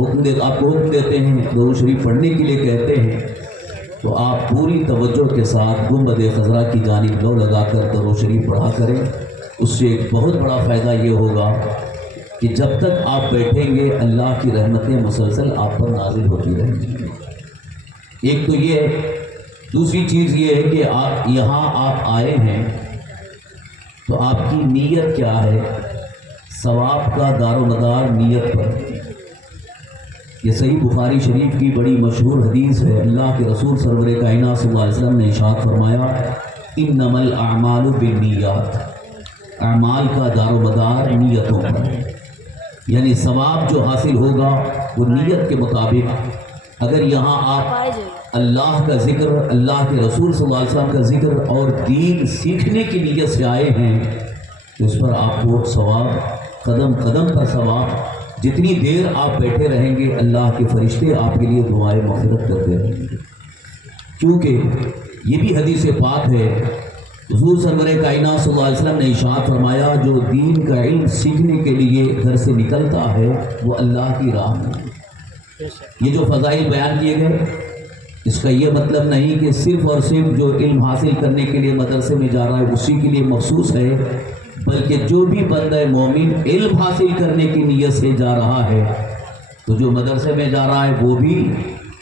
آپ کو حکم دیتے ہیں، درود شریف پڑھنے کے لیے کہتے ہیں، تو آپ پوری توجہ کے ساتھ گنبد خضرا کی جانب لو لگا کر درود شریف پڑھا کریں۔ اس سے ایک بہت بڑا فائدہ یہ ہوگا کہ جب تک آپ بیٹھیں گے اللہ کی رحمتیں مسلسل آپ پر نازل ہوتی رہیں گی۔ ایک تو یہ، دوسری چیز یہ ہے کہ یہاں آپ آئے ہیں تو آپ کی نیت کیا ہے؟ ثواب کا دار و مدار نیت پر۔ یہ صحیح بخاری شریف کی بڑی مشہور حدیث ہے، اللہ کے رسول سرور کائنات صلی اللہ علیہ وسلم نے ارشاد فرمایا، انما الاعمال بالنیات، اعمال کا دار و مدار نیتوں پر، یعنی ثواب جو حاصل ہوگا وہ نیت کے مطابق۔ اگر یہاں آپ اللہ کا ذکر، اللہ کے رسول صلی اللہ علیہ وسلم کا ذکر اور دین سیکھنے کی نیت سے آئے ہیں تو اس پر آپ کو ثواب، قدم قدم پر ثواب۔ جتنی دیر آپ بیٹھے رہیں گے اللہ کے فرشتے آپ کے لیے دعائیں مغفرت کرتے رہیں گے، کیونکہ یہ بھی حدیث پاک ہے، حضور سرور کائنات صلی اللہ علیہ وسلم نے ارشاد فرمایا، جو دین کا علم سیکھنے کے لیے گھر سے نکلتا ہے وہ اللہ کی راہ میں۔ یہ جو فضائل بیان کیے گئے، اس کا یہ مطلب نہیں کہ صرف اور صرف جو علم حاصل کرنے کے لیے مدرسے میں جا رہا ہے اسی کے لیے مخصوص ہے، بلکہ جو بھی بندہ مومن علم حاصل کرنے کی نیت سے جا رہا ہے، تو جو مدرسے میں جا رہا ہے وہ بھی،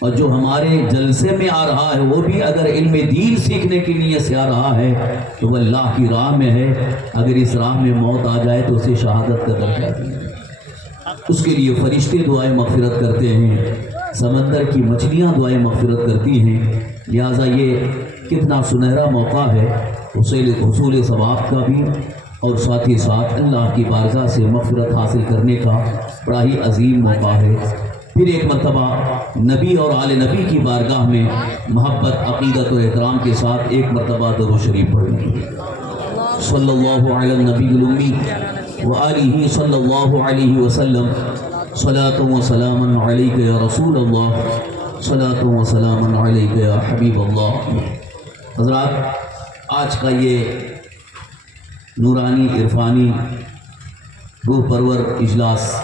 اور جو ہمارے جلسے میں آ رہا ہے وہ بھی، اگر علم دین سیکھنے کی نیت سے آ رہا ہے تو وہ اللہ کی راہ میں ہے۔ اگر اس راہ میں موت آ جائے تو اسے شہادت کا درجہ دیا، اس کے لیے فرشتے دعائیں مغفرت کرتے ہیں، سمندر کی مچھلیاں دعائیں مغفرت کرتی ہیں۔ لہٰذا یہ کتنا سنہرا موقع ہے حصول ثواب کا بھی، اور ساتھ ہی ساتھ اللہ کی بارگاہ سے مغفرت حاصل کرنے کا بڑا ہی عظیم موقع ہے۔ پھر ایک مرتبہ نبی اور آل نبی کی بارگاہ میں محبت، عقیدت و احترام کے ساتھ ایک مرتبہ درود شریف پڑھیں، صلی اللہ علی النبی الامی وآلہ صلی اللہ علیہ وسلم، صلاۃ و سلام علیک یا رسول اللہ، صلاۃ و سلام علیک یا حبیب اللہ۔ حضرات، آج کا یہ نورانی عرفانی روح پرور اجلاس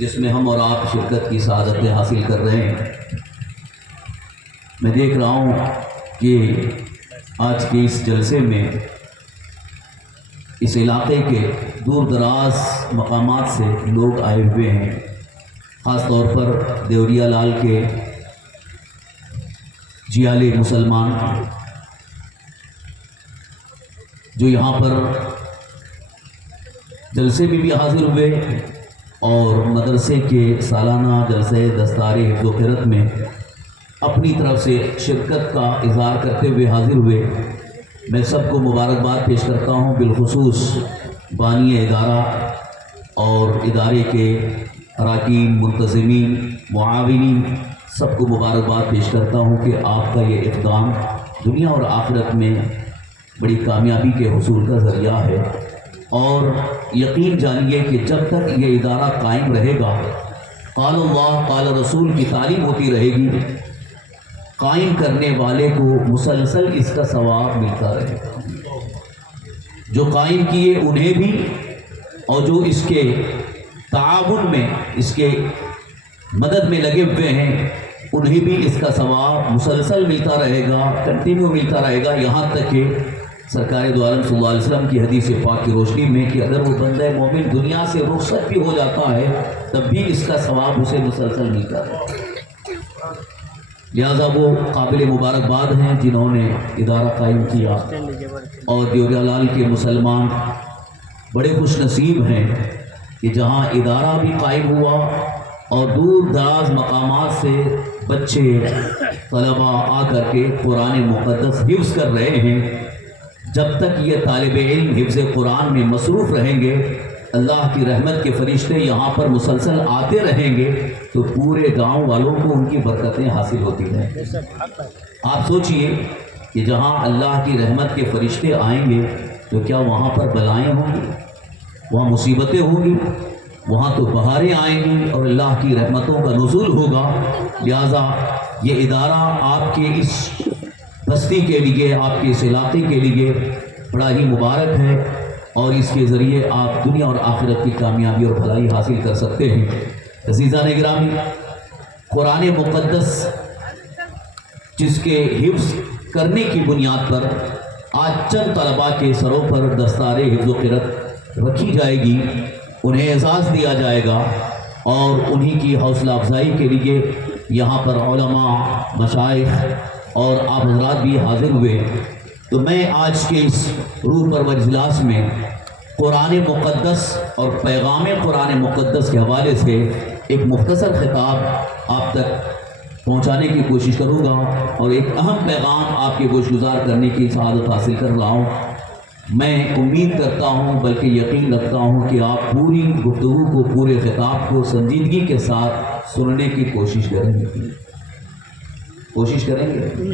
جس میں ہم اور آپ شرکت کی سعادتیں حاصل کر رہے ہیں، میں دیکھ رہا ہوں کہ آج کے اس جلسے میں اس علاقے کے دور دراز مقامات سے لوگ آئے ہوئے ہیں، خاص طور پر دیوریا لال کے جیالے مسلمان جو یہاں پر جلسے میں بھی حاضر ہوئے اور مدرسے کے سالانہ جلسے دستار حفظ و قرأت میں اپنی طرف سے شرکت کا اظہار کرتے ہوئے حاضر ہوئے۔ میں سب کو مبارکباد پیش کرتا ہوں، بالخصوص بانی ادارہ اور ادارے کے اراکین، منتظمین، معاونین، سب کو مبارکباد پیش کرتا ہوں کہ آپ کا یہ اقدام دنیا اور آخرت میں بڑی کامیابی کے حصول کا ذریعہ ہے، اور یقین جانیے کہ جب تک یہ ادارہ قائم رہے گا، قال اللہ قال رسول کی تعلیم ہوتی رہے گی، قائم کرنے والے کو مسلسل اس کا ثواب ملتا رہے گا۔ جو قائم کیے انہیں بھی، اور جو اس کے تعاون میں، اس کے مدد میں لگے ہوئے ہیں، انہیں بھی اس کا ثواب مسلسل ملتا رہے گا، کنٹینیو ملتا رہے گا، یہاں تک کہ سرکار دو عالم صلی اللہ علیہ وسلم کی حدیث پاک کی روشنی میں کہ اگر وہ بندہ مومن دنیا سے رخصت بھی ہو جاتا ہے تب بھی اس کا ثواب اسے مسلسل ملتا ہے۔ لہذا وہ قابل مبارکباد ہیں جنہوں نے ادارہ قائم کیا، اور دیوریا لال کے مسلمان بڑے خوش نصیب ہیں کہ جہاں ادارہ بھی قائم ہوا اور دور دراز مقامات سے بچے طلباء آ کر کے قرآن مقدس حفظ کر رہے ہیں۔ جب تک یہ طالب علم حفظ قرآن میں مصروف رہیں گے، اللہ کی رحمت کے فرشتے یہاں پر مسلسل آتے رہیں گے تو پورے گاؤں والوں کو ان کی برکتیں حاصل ہوتی ہیں۔ آپ سوچئے کہ جہاں اللہ کی رحمت کے فرشتے آئیں گے تو کیا وہاں پر بلائیں ہوں گی، وہاں مصیبتیں ہوں گی، وہاں تو بہاریں آئیں گی اور اللہ کی رحمتوں کا نزول ہوگا۔ لہٰذا یہ ادارہ آپ کے اس بستی کے لیے، آپ کے اس علاقے کے لیے بڑا ہی مبارک ہے، اور اس کے ذریعے آپ دنیا اور آخرت کی کامیابی اور بھلائی حاصل کر سکتے ہیں۔ عزیزان گرامی، قرآن مقدس جس کے حفظ کرنے کی بنیاد پر آج چند طلباء کے سروں پر دستار حفظ و قرأت رکھی جائے گی، انہیں اعزاز دیا جائے گا، اور انہی کی حوصلہ افزائی کے لیے یہاں پر علماء، مشائخ اور آپ حضرات بھی حاضر ہوئے۔ تو میں آج کے اس روح پرور اجلاس میں قرآن مقدس اور پیغام قرآن مقدس کے حوالے سے ایک مختصر خطاب آپ تک پہنچانے کی کوشش کروں گا، اور ایک اہم پیغام آپ کے گوش گزار کرنے کی سعادت حاصل کر رہا ہوں۔ میں امید کرتا ہوں، بلکہ یقین رکھتا ہوں کہ آپ پوری گفتگو کو، پورے خطاب کو سنجیدگی کے ساتھ سننے کی کوشش کریں گے۔ کوشش کریں گے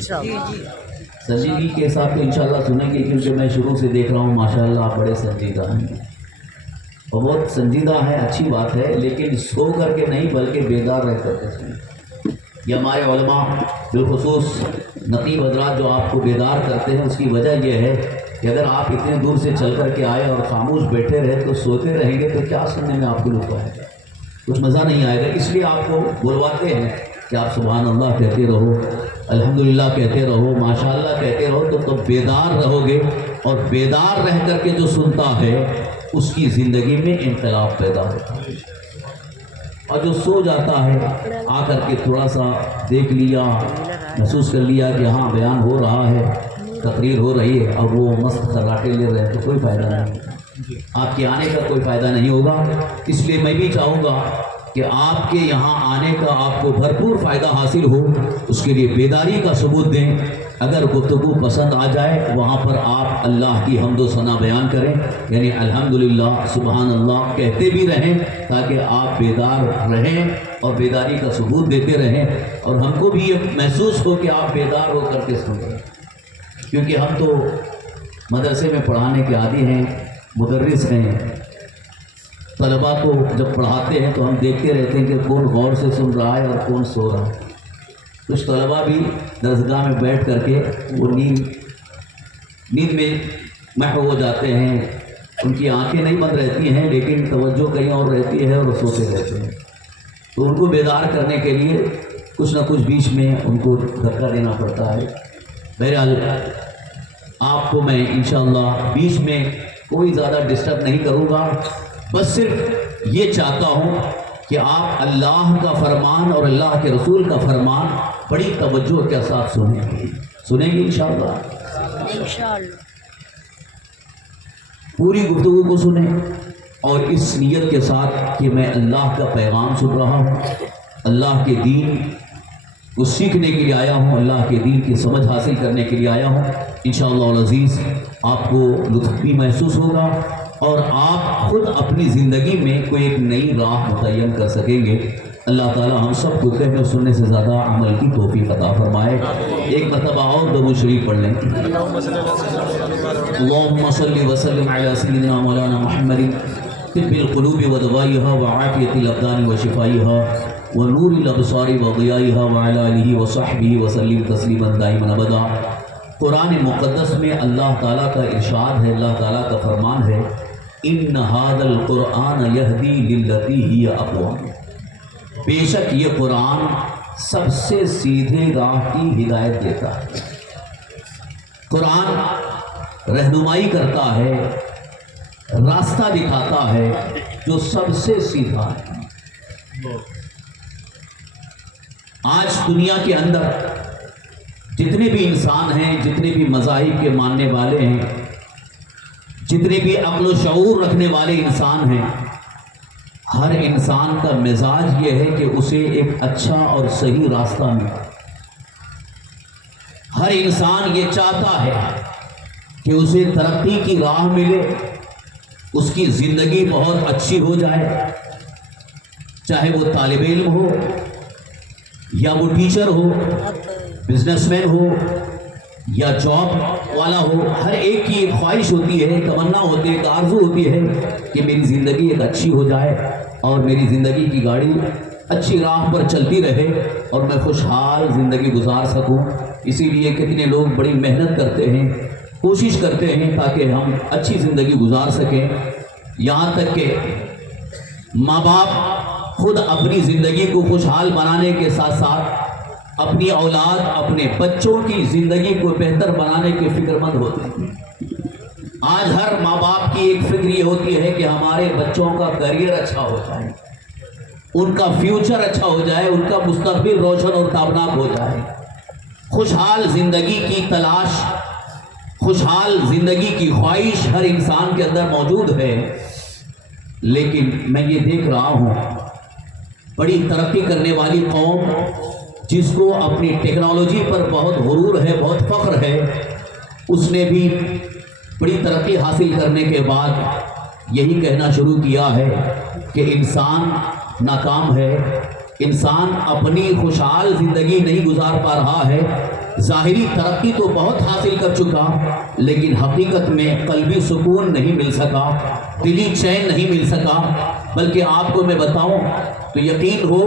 سنجیدگی کے ساتھ تو انشاءاللہ سنیں گے، کیونکہ میں شروع سے دیکھ رہا ہوں ماشاءاللہ آپ بڑے سنجیدہ ہیں، اور بہت سنجیدہ ہے، اچھی بات ہے، لیکن سو کر کے نہیں بلکہ بیدار رہ کر کے سنیں۔ یہ ہمارے علماء، بالخصوص نقیب حضرات جو آپ کو بیدار کرتے ہیں، اس کی وجہ یہ ہے کہ اگر آپ اتنے دور سے چل کر کے آئے اور خاموش بیٹھے رہے تو سوتے رہیں گے تو کیا سننے میں آپ کو لطف آئے گا، کچھ مزہ نہیں آئے گا۔ اس لیے آپ کو بلواتے ہیں کہ آپ سبحان اللہ کہتے رہو، الحمدللہ کہتے رہو، ماشاءاللہ کہتے رہو، تو تب بیدار رہو گے، اور بیدار رہ کر کے جو سنتا ہے اس کی زندگی میں انقلاب پیدا ہوتا ہے، اور جو سو جاتا ہے آ کر کے تھوڑا سا دیکھ لیا، محسوس کر لیا کہ ہاں بیان ہو رہا ہے، تقریر ہو رہی ہے، اور وہ مست خراٹے لے رہے ہیں، تو کوئی فائدہ نہیں، آپ کے آنے کا کوئی فائدہ نہیں ہوگا۔ اس لیے میں بھی چاہوں گا کہ آپ کے یہاں آنے کا آپ کو بھرپور فائدہ حاصل ہو، اس کے لیے بیداری کا ثبوت دیں۔ اگر گفتگو پسند آ جائے وہاں پر آپ اللہ کی حمد و ثنا بیان کریں، یعنی الحمدللہ، سبحان اللہ کہتے بھی رہیں، تاکہ آپ بیدار رہیں اور بیداری کا ثبوت دیتے رہیں، اور ہم کو بھی یہ محسوس ہو کہ آپ بیدار ہو کر کے سن رہے ہیں، کیونکہ ہم تو مدرسے میں پڑھانے کے عادی ہیں، مدرس ہیں، طلباء کو جب پڑھاتے ہیں تو ہم دیکھتے رہتے ہیں کہ کون غور سے سن رہا ہے اور کون سو رہا ہے۔ کچھ طلباء بھی درسگاہ میں بیٹھ کر کے وہ نیند میں محو ہو جاتے ہیں، ان کی آنکھیں نہیں بند رہتی ہیں لیکن توجہ کہیں اور رہتی ہے، اور وہ سوتے رہتے ہیں۔ تو ان کو بیدار کرنے کے لیے کچھ نہ کچھ بیچ میں ان کو دھکا دینا پڑتا ہے۔ بہرحال آپ کو میں انشاءاللہ بیچ میں کوئی زیادہ ڈسٹرب نہیں کروں گا، بس صرف یہ چاہتا ہوں کہ آپ اللہ کا فرمان اور اللہ کے رسول کا فرمان بڑی توجہ کے ساتھ سنیں گے انشاءاللہ۔ پوری گفتگو کو سنیں، اور اس نیت کے ساتھ کہ میں اللہ کا پیغام سن رہا ہوں، اللہ کے دین کو سیکھنے کے لیے آیا ہوں، اللہ کے دین کی سمجھ حاصل کرنے کے لیے آیا ہوں۔ انشاءاللہ العزیز آپ کو لطف بھی محسوس ہوگا، اور آپ خود اپنی زندگی میں کوئی ایک نئی راہ متعین کر سکیں گے۔ اللہ تعالی ہم سب کو کہنے اور سننے سے زیادہ عمل کی توفیق عطا فرمائے۔ ایک مرتبہ اور درود شریف پڑھ لیں۔ اللہم صلی وسلم علی سیدنا مولانا محمد طب القلوب ودوائها وعافیت الابدان وشفائها ونور الابصار وضیائها وعلی آلہ وصحبہ وسلم تسلیما دائما ابدا۔ قرآن مقدس میں اللہ تعالیٰ کا ارشاد ہے، اللہ تعالیٰ کا فرمان ہے، ان ھذا القرآن یہدی للتی ہی اقوم، بے شک یہ قرآن سب سے سیدھے راہ کی ہدایت دیتا ہے۔ قرآن رہنمائی کرتا ہے، راستہ دکھاتا ہے جو سب سے سیدھا ہے۔ آج دنیا کے اندر جتنے بھی انسان ہیں، جتنے بھی مذاہب کے ماننے والے ہیں، جتنے بھی عقل و شعور رکھنے والے انسان ہیں، ہر انسان کا مزاج یہ ہے کہ اسے ایک اچھا اور صحیح راستہ ملے۔ ہر انسان یہ چاہتا ہے کہ اسے ترقی کی راہ ملے، اس کی زندگی بہت اچھی ہو جائے، چاہے وہ طالب علم ہو یا وہ ٹیچر ہو، بزنس مین ہو یا جاب والا ہو، ہر ایک کی ایک خواہش ہوتی ہے، تمنا ہوتی ہے، ایک آرزو ہوتی ہے کہ میری زندگی ایک اچھی ہو جائے اور میری زندگی کی گاڑی اچھی راہ پر چلتی رہے اور میں خوشحال زندگی گزار سکوں۔ اسی لیے کتنے لوگ بڑی محنت کرتے ہیں، کوشش کرتے ہیں تاکہ ہم اچھی زندگی گزار سکیں، یہاں تک کہ ماں باپ خود اپنی زندگی کو خوشحال بنانے کے ساتھ ساتھ اپنی اولاد، اپنے بچوں کی زندگی کو بہتر بنانے کے فکر مند ہوتے ہیں۔ آج ہر ماں باپ کی ایک فکر یہ ہوتی ہے کہ ہمارے بچوں کا کیریئر اچھا ہو جائے، ان کا فیوچر اچھا ہو جائے، ان کا مستقبل روشن اور تابناک ہو جائے۔ خوشحال زندگی کی تلاش، خوشحال زندگی کی خواہش ہر انسان کے اندر موجود ہے، لیکن میں یہ دیکھ رہا ہوں بڑی ترقی کرنے والی قوم جس کو اپنی ٹیکنالوجی پر بہت غرور ہے، بہت فخر ہے، اس نے بھی بڑی ترقی حاصل کرنے کے بعد یہی کہنا شروع کیا ہے کہ انسان ناکام ہے، انسان اپنی خوشحال زندگی نہیں گزار پا رہا ہے۔ ظاہری ترقی تو بہت حاصل کر چکا، لیکن حقیقت میں قلبی سکون نہیں مل سکا، دلی چین نہیں مل سکا۔ بلکہ آپ کو میں بتاؤں تو یقین ہو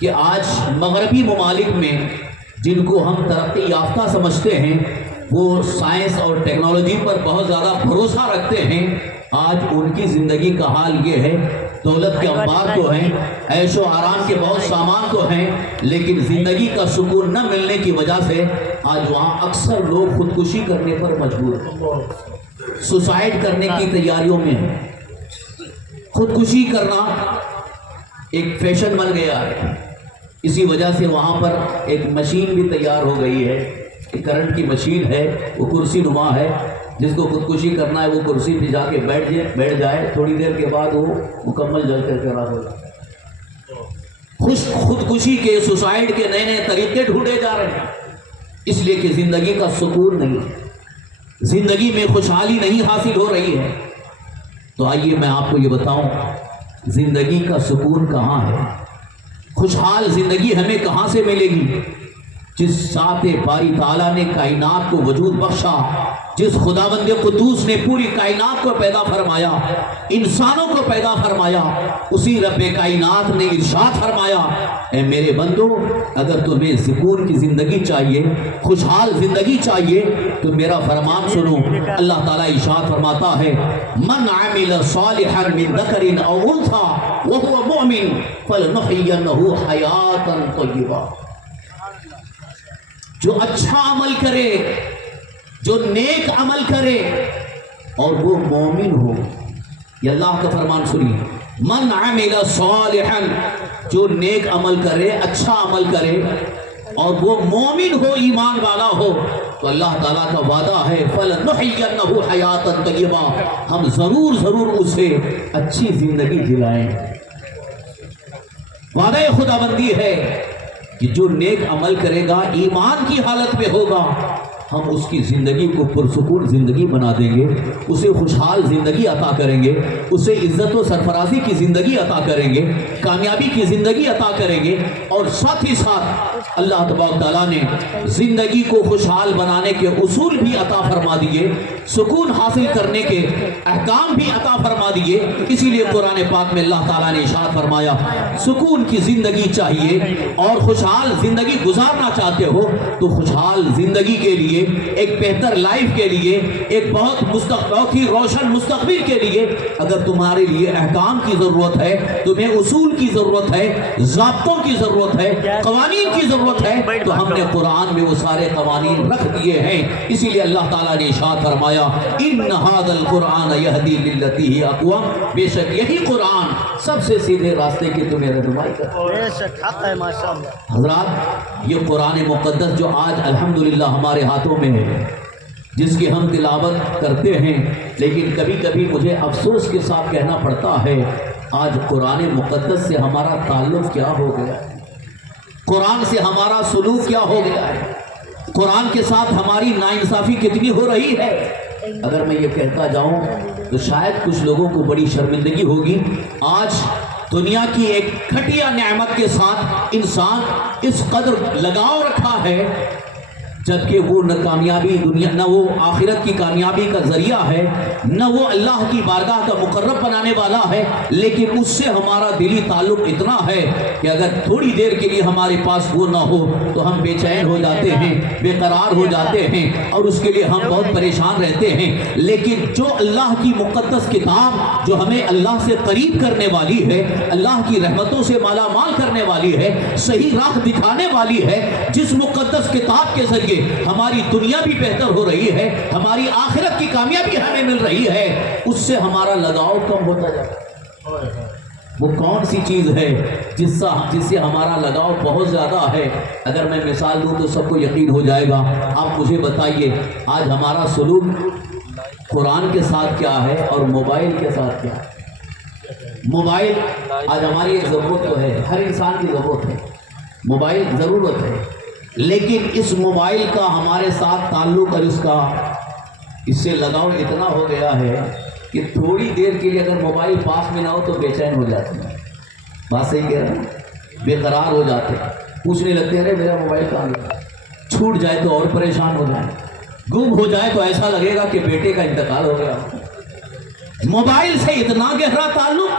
کہ آج مغربی ممالک میں جن کو ہم ترقی یافتہ سمجھتے ہیں، وہ سائنس اور ٹیکنالوجی پر بہت زیادہ بھروسہ رکھتے ہیں، آج ان کی زندگی کا حال یہ ہے، دولت کے انبار تو ہیں، عیش و آرام کے بہت سامان تو ہیں، لیکن زندگی کا سکون نہ ملنے کی وجہ سے آج وہاں اکثر لوگ خودکشی کرنے پر مجبور ہیں، سوسائڈ کرنے کی تیاریوں میں ہیں۔ خودکشی کرنا ایک فیشن بن گیا ہے، اسی وجہ سے وہاں پر ایک مشین بھی تیار ہو گئی ہے، ایک کرنٹ کی مشین ہے، وہ کرسی نما ہے، جس کو خودکشی کرنا ہے وہ کرسی پہ جا کے بیٹھ جائے، تھوڑی دیر کے بعد وہ مکمل جل کر خراب ہو جائے۔ خودکشی کے، سوسائڈ کے نئے نئے طریقے ڈھونڈے جا رہے ہیں، اس لیے کہ زندگی کا سکون نہیں ہے، زندگی میں خوشحالی نہیں حاصل ہو رہی ہے۔ تو آئیے میں آپ کو یہ بتاؤں زندگی کا سکون کہاں ہے، خوشحال زندگی ہمیں کہاں سے ملے گی؟ جس ذات باری تعالیٰ نے کائنات کو وجود بخشا، جس خداوند قدوس نے پوری کائنات کو پیدا فرمایا، انسانوں کو پیدا فرمایا، اسی رب کائنات نے ارشاد فرمایا، اے میرے بندو، اگر تمہیں سکون کی زندگی چاہیے، خوشحال زندگی چاہیے، تو میرا فرمان سنو۔ اللہ تعالیٰ ارشاد فرماتا ہے، من عمل صالحا من ذکر او انثی وهو مؤمن فلنحینہ حیاتا طیبہ۔ جو اچھا عمل کرے، جو نیک عمل کرے اور وہ مومن ہو، یہ اللہ کا فرمان سنیے، من عمل صالحا، جو نیک عمل کرے، اچھا عمل کرے اور وہ مومن ہو، ایمان والا ہو، تو اللہ تعالیٰ کا وعدہ ہے فَلَنُحْيِيَنَّهُ حَيَاةً طَيِّبَةً، ہم ضرور اسے اچھی زندگی دلائیں۔ وعدہ خداوندی ہے کہ جو نیک عمل کرے گا، ایمان کی حالت میں ہوگا، ہم اس کی زندگی کو پرسکون زندگی بنا دیں گے، اسے خوشحال زندگی عطا کریں گے، اسے عزت و سرفرازی کی زندگی عطا کریں گے، کامیابی کی زندگی عطا کریں گے، اور ساتھ ہی ساتھ اللہ تبارک تعالیٰ نے زندگی کو خوشحال بنانے کے اصول بھی عطا فرما دیے، سکون حاصل کرنے کے احکام بھی عطا فرما دیے۔ اسی لیے قرآن پاک میں اللہ تعالیٰ نے ارشاد فرمایا، سکون کی زندگی چاہیے اور خوشحال زندگی گزارنا چاہتے ہو تو خوشحال زندگی کے لیے، ایک بہتر لائف کے لیے، ایک بہت ہی روشن مستقبل کے لیے اگر تمہارے لیے احکام کی ضرورت ہے، تمہیں اصول کی ضرورت ہے، ضابطوں کی ضرورت ہے، قوانین کی ضرورت ہے، تو ہم نے قرآن میں وہ سارے قوانین رکھ دیے ہیں۔ اسی لیے اللہ تعالیٰ نے ارشاد فرمایا، ان ھذا القرآن یہدی للتی ہی اقوم، بے شک یہی قرآن سب سے سیدھے راستے کی تمہیں رہنمائی کرتا ہے۔ بے شک حق ہے، ماشاءاللہ۔ حضرات، یہ قرآن مقدس جو آج الحمدللہ ہمارے ہاتھوں میں ہے، جس کی ہم تلاوت کرتے ہیں، لیکن کبھی کبھی مجھے افسوس کے ساتھ کہنا پڑتا ہے، آج قرآن مقدس سے ہمارا تعلق کیا ہو گیا ہے، قرآن سے ہمارا سلوک کیا ہو گیا ہے، قرآن کے ساتھ ہماری ناانصافی کتنی ہو رہی ہے۔ اگر میں یہ کہتا جاؤں تو شاید کچھ لوگوں کو بڑی شرمندگی ہوگی۔ آج دنیا کی ایک گھٹیا نعمت کے ساتھ انسان اس قدر لگاؤ رکھا ہے جبکہ وہ نہ کامیابی دنیا، نہ وہ آخرت کی کامیابی کا ذریعہ ہے، نہ وہ اللہ کی بارگاہ کا مقرب بنانے والا ہے، لیکن اس سے ہمارا دلی تعلق اتنا ہے کہ اگر تھوڑی دیر کے لیے ہمارے پاس وہ نہ ہو تو ہم بے چین ہو جاتے ہیں، بے قرار ہو جاتے ہیں، اور اس کے لیے ہم بہت پریشان رہتے ہیں۔ لیکن جو اللہ کی مقدس کتاب جو ہمیں اللہ سے قریب کرنے والی ہے، اللہ کی رحمتوں سے مالا مال کرنے والی ہے، صحیح راہ دکھانے والی ہے، جس مقدس کتاب کے ذریعے ہماری دنیا بھی بہتر ہو رہی ہے، ہماری آخرت کی کامیابی ہمیں مل رہی ہے، اس سے ہمارا لگاؤ کم ہوتا جاتا ہے۔ وہ کون سی چیز ہے جس سے ہمارا لگاؤ بہت زیادہ ہے؟ اگر میں مثال دوں تو سب کو یقین ہو جائے گا۔ آپ مجھے بتائیے آج ہمارا سلوک قرآن کے ساتھ کیا ہے اور موبائل کے ساتھ کیا ہے؟ موبائل آج ہماری ایک ضرورت تو ہے، ہر انسان کی ضرورت ہے، موبائل ضرورت ہے، لیکن اس موبائل کا ہمارے ساتھ تعلق اور اس سے لگاؤ اتنا ہو گیا ہے کہ تھوڑی دیر کے لیے اگر موبائل پاس میں نہ ہو تو بے چین ہو جاتے ہیں۔ بات صحیح کہہ رہے ہیں؟ بے قرار ہو جاتے ہیں، پوچھنے لگتے ہیں ارے میرا موبائل کہاں گیا؟ چھوٹ جائے تو اور پریشان ہو جائیں، گم ہو جائے تو ایسا لگے گا کہ بیٹے کا انتقال ہو گیا۔ موبائل سے اتنا گہرا تعلق،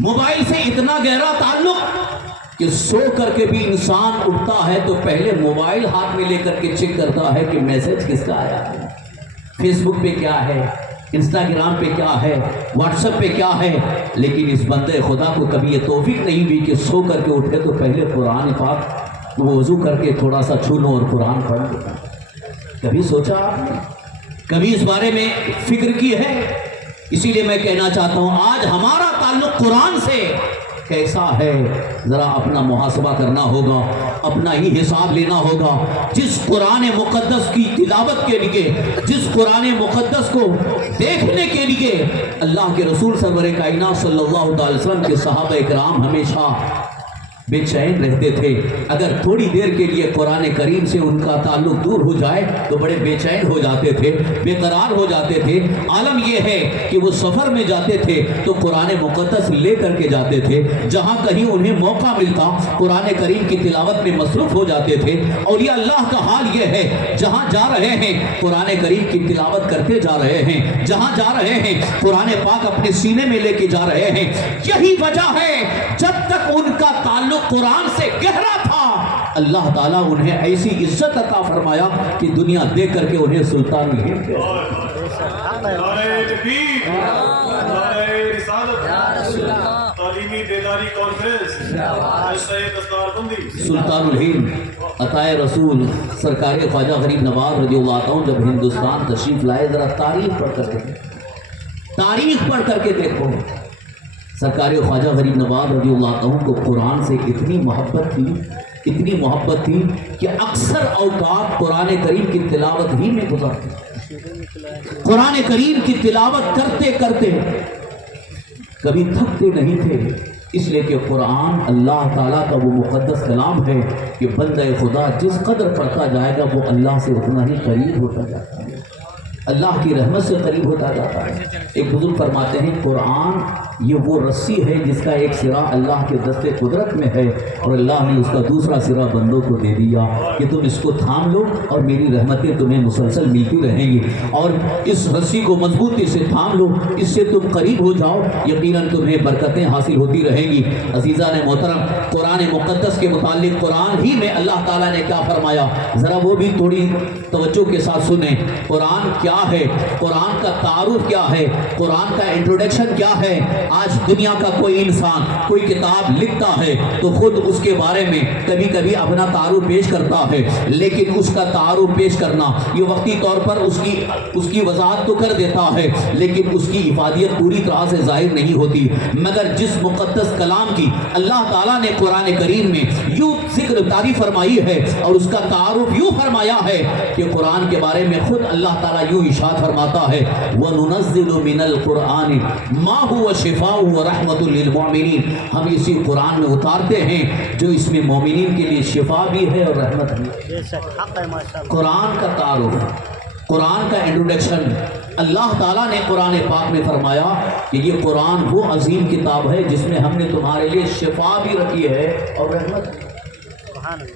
موبائل سے اتنا گہرا تعلق کہ سو کر کے بھی انسان اٹھتا ہے تو پہلے موبائل ہاتھ میں لے کر کے چیک کرتا ہے کہ میسج کس کا آیا ہے، فیس بک پہ کیا ہے، انسٹاگرام پہ کیا ہے، واٹس ایپ پہ کیا ہے۔ لیکن اس بندے خدا کو کبھی یہ توفیق نہیں ہوئی کہ سو کر کے اٹھے تو پہلے قرآن پاک وہ وضو کر کے تھوڑا سا چھو لو اور قرآن پڑھ لو۔ کبھی سوچا آپ نے؟ کبھی اس بارے میں فکر کی ہے؟ اسی لیے میں کہنا چاہتا ہوں آج ہمارا تعلق قرآن سے کیسا ہے، ذرا اپنا محاسبہ کرنا ہوگا، اپنا ہی حساب لینا ہوگا۔ جس قرآن مقدس کی تلاوت کے لیے، جس قرآن مقدس کو دیکھنے کے لیے اللہ کے رسول سرور کائنات صلی اللہ علیہ وسلم کے صحابہ اکرام ہمیشہ بے چین رہتے تھے، اگر تھوڑی دیر کے لیے قرآن کریم سے ان کا تعلق دور ہو جائے تو بڑے بے چین ہو جاتے تھے، بے قرار ہو جاتے تھے۔ عالم یہ ہے کہ وہ سفر میں جاتے تھے تو قرآن مقدس لے کر کے جاتے تھے، جہاں کہیں انہیں موقع ملتا قرآن کریم کی تلاوت میں مصروف ہو جاتے تھے۔ اور یہ اللہ کا حال یہ ہے، جہاں جا رہے ہیں قرآن کریم کی تلاوت کرتے جا رہے ہیں، جہاں جا رہے ہیں قرآن پاک اپنے سینے میں لے کے جا رہے ہیں۔ یہی وجہ ہے جب تک ان کا تعلق قرآن سے گہرا تھا اللہ تعالیٰ انہیں ایسی عزت عطا فرمایا کہ دنیا دیکھ کر کے انہیں سلطان الہند سلطان الہند عطائے رسول سرکار خواجہ غریب نواز رضی اللہ عنہ جب ہندوستان تشریف لائے، ذرا تاریخ پڑھ کر کے دیکھو، سرکار خواجہ غریب نواز رضی اللہ عنہ کو قرآن سے اتنی محبت تھی کہ اکثر اوقات قرآن کریم کی تلاوت ہی میں گزارتے، قرآن کریم کی تلاوت کرتے کرتے کبھی تھکتے نہیں تھے، اس لیے کہ قرآن اللہ تعالیٰ کا وہ مقدس کلام ہے کہ بندہ خدا جس قدر پڑھتا جائے گا وہ اللہ سے اتنا ہی قریب ہوتا جاتا ہے، اللہ کی رحمت سے قریب ہوتا جاتا ہے۔ ایک بزرگ فرماتے ہیں قرآن یہ وہ رسی ہے جس کا ایک سرا اللہ کے دست قدرت میں ہے اور اللہ نے اس کا دوسرا سرا بندوں کو دے دیا کہ تم اس کو تھام لو اور میری رحمتیں تمہیں مسلسل ملتی رہیں گی، اور اس رسی کو مضبوطی سے تھام لو، اس سے تم قریب ہو جاؤ، یقیناً تمہیں برکتیں حاصل ہوتی رہیں گی۔ عزیزان محترم، قرآن مقدس کے متعلق قرآن ہی میں اللہ تعالیٰ نے کیا فرمایا، ذرا وہ بھی تھوڑی توجہ کے ساتھ سنیں۔ قرآن کیا ہے، قرآن کا تعارف کیا ہے، قرآن کا انٹروڈکشن کیا ہے۔ آج دنیا کا کوئی انسان کوئی کتاب لکھتا ہے تو خود اس کے بارے میں کبھی کبھی اپنا تعارف پیش کرتا ہے، لیکن اس کا تعارف پیش کرنا یہ وقتی طور پر اس کی وضاحت تو کر دیتا ہے، لیکن اس کی افادیت پوری طرح سے ظاہر نہیں ہوتی۔ مگر جس مقدس کلام کی اللہ تعالیٰ نے قرآن کریم میں یوں ذکر تعریف فرمائی ہے اور اس کا تعارف یوں فرمایا ہے کہ قرآن کے بارے میں خود اللہ تعالیٰ یوں ارشاد فرماتا ہے وَنُنَزِّلُ مِنَ الْقُرْآنِ مَا هُوَ شِفَاءٌ وَرَحْمَةٌ لِّلْمُؤْمِنِينَ، ہم اسی قرآن میں اتارتے ہیں جو اس میں مومنین کے لیے شفا بھی ہے اور رحمت بھی ہے۔ قرآن کا تعارف، قرآن کا انٹروڈکشن، اللہ تعالیٰ نے قرآن پاک میں فرمایا کہ یہ قرآن وہ عظیم کتاب ہے جس میں ہم نے تمہارے لیے شفا بھی رکھی ہے اور رحمت،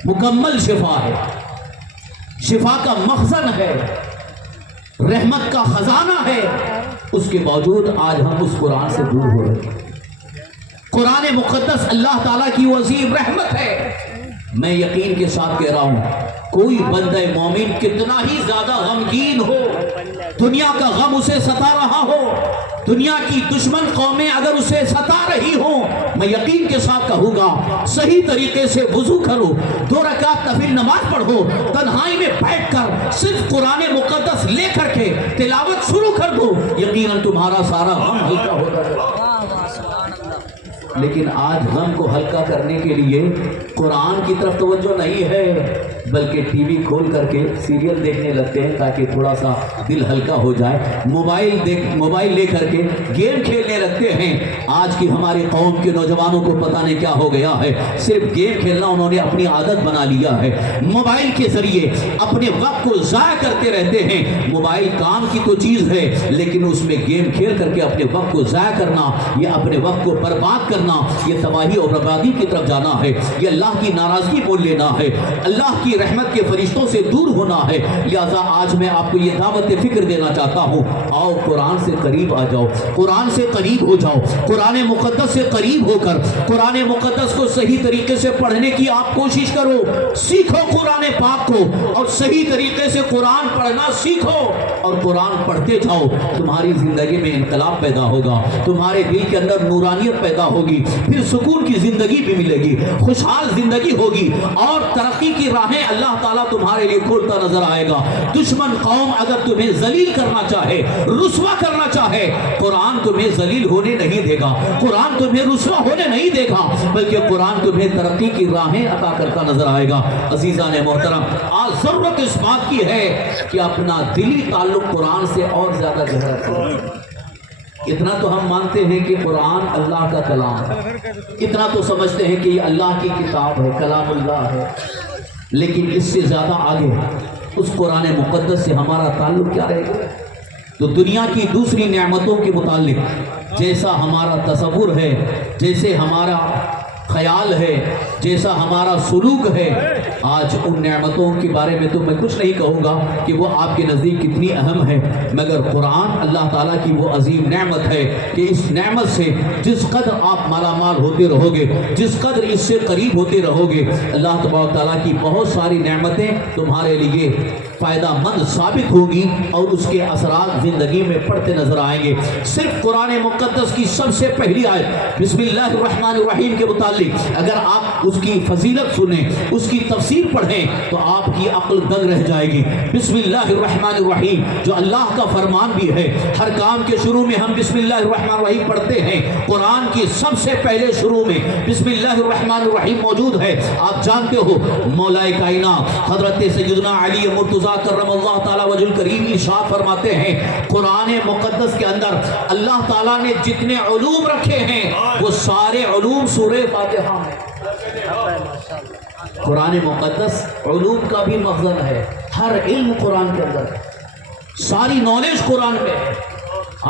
مکمل شفا ہے۔ شفا کا مخزن ہے، رحمت کا خزانہ ہے، اس کے باوجود آج ہم اس قرآن سے دور ہو رہے ہیں۔ قرآن مقدس اللہ تعالیٰ کی وہ عظیم رحمت ہے۔ میں یقین کے ساتھ کہہ رہا ہوں، کوئی بندہ مومن کتنا ہی زیادہ غمگین ہو، دنیا کا غم اسے ستا رہا ہو، دنیا کی دشمن قومیں اگر اسے ستا رہی ہوں، میں یقین کے ساتھ کہوں گا صحیح طریقے سے وضو کرو، 2 رکعت نفل نماز پڑھو، تنہائی میں بیٹھ کر صرف قرآن مقدس لے کر کے تلاوت شروع کر دو، یقیناً تمہارا سارا غم ہلکا ہوگا۔ لیکن آج غم کو ہلکا کرنے کے لیے قرآن کی طرف توجہ نہیں ہے، بلکہ ٹی وی کھول کر کے سیریل دیکھنے لگتے ہیں تاکہ تھوڑا سا دل ہلکا ہو جائے، موبائل لے کر کے گیم کھیلنے لگتے ہیں۔ آج کی ہماری قوم کے نوجوانوں کو پتہ نہیں کیا ہو گیا ہے، صرف گیم کھیلنا انہوں نے اپنی عادت بنا لیا ہے، موبائل کے ذریعے اپنے وقت کو ضائع کرتے رہتے ہیں۔ موبائل کام کی تو چیز ہے، لیکن اس میں گیم کھیل کر کے اپنے وقت کو ضائع کرنا، یہ اپنے وقت کو برباد کرنا، یہ تباہی اور بربادی کی طرف جانا ہے، یہ اللہ کی ناراضگی مول لینا ہے، اللہ کی رحمت کے فرشتوں سے دور ہونا ہے۔ لہذا آج میں آپ کو یہ دعوت فکر دینا چاہتا ہوں، آؤ قرآن سے قریب آ جاؤ، قرآن سے قریب ہو جاؤ، قرآن مقدس سے قریب ہو کر قرآن مقدس کو صحیح طریقے سے پڑھنے کی آپ کوشش کرو، سیکھو قرآن پاک کو اور صحیح طریقے سے قرآن پڑھنا سیکھو، اور قرآن پڑھتے جاؤ، تمہاری زندگی میں انقلاب پیدا ہوگا، تمہارے دل کے اندر نورانیت پیدا ہوگی، پھر سکون کی زندگی بھی ملے گی، خوشحال زندگی ہوگی، اور ترقی کی راہیں اللہ تعالیٰ تمہارے لیے کھولتا نظر آئے گا۔ دشمن قوم اگر تمہیں ذلیل کرنا چاہے، رسوا کرنا چاہے، قرآن تمہیں ذلیل ہونے نہیں دے گا، قرآن تمہیں رسوا ہونے نہیں دے گا، بلکہ قرآن تمہیں ترقی کی راہیں عطا کرتا نظر آئے گا۔ عزیزان محترم، آج ضرورت اس بات کی ہے کہ اپنا دلی تعلق قرآن سے اور زیادہ گہرا کریں۔ اتنا تو ہم مانتے ہیں کہ قرآن اللہ کا کلام ہے، اتنا تو سمجھتے ہیں کہ یہ اللہ کی کتاب ہے، کلام اللہ ہے، لیکن اس سے زیادہ آگے اس قرآن مقدس سے ہمارا تعلق کیا رہے گا؟ تو دنیا کی دوسری نعمتوں کے متعلق جیسا ہمارا تصور ہے، جیسے ہمارا خیال ہے، جیسا ہمارا سلوک ہے، آج ان نعمتوں کے بارے میں تو میں کچھ نہیں کہوں گا کہ وہ آپ کے نزدیک کتنی اہم ہے، مگر قرآن اللہ تعالیٰ کی وہ عظیم نعمت ہے کہ اس نعمت سے جس قدر آپ مالا مال ہوتے رہو گے، جس قدر اس سے قریب ہوتے رہو گے، اللہ تبارک تعالیٰ کی بہت ساری نعمتیں تمہارے لیے فائدہ مند ثابت ہوگی اور اس کے اثرات زندگی میں پڑتے نظر آئیں گے۔ صرف قرآن مقدس کی سب سے پہلی آیت بسم اللہ الرحمن الرحیم کے متعلق اگر آپ اس کی فضیلت سنیں، اس کی تفسیر پڑھیں تو آپ کی عقل دنگ رہ جائے گی۔ بسم اللہ الرحمن الرحیم جو اللہ کا فرمان بھی ہے، ہر کام کے شروع میں ہم بسم اللہ الرحمن الرحیم پڑھتے ہیں، قرآن کی سب سے پہلے شروع میں بسم اللہ الرحمن الرحیم موجود ہے۔ آپ جانتے ہو مولا کائنات حضرت سیدنا علی مرتضیٰ کرم اللہ تعالیٰ وجہ الکریم ارشاد فرماتے ہیں، قرآن مقدس کے اندر اللہ تعالیٰ نے جتنے علوم رکھے ہیں وہ سارے علوم سورہ فاتحہ میں۔ قرآن مقدس علوم کا بھی مخزن ہے، ہر علم قرآن کے اندر، ساری نالج قرآن میں۔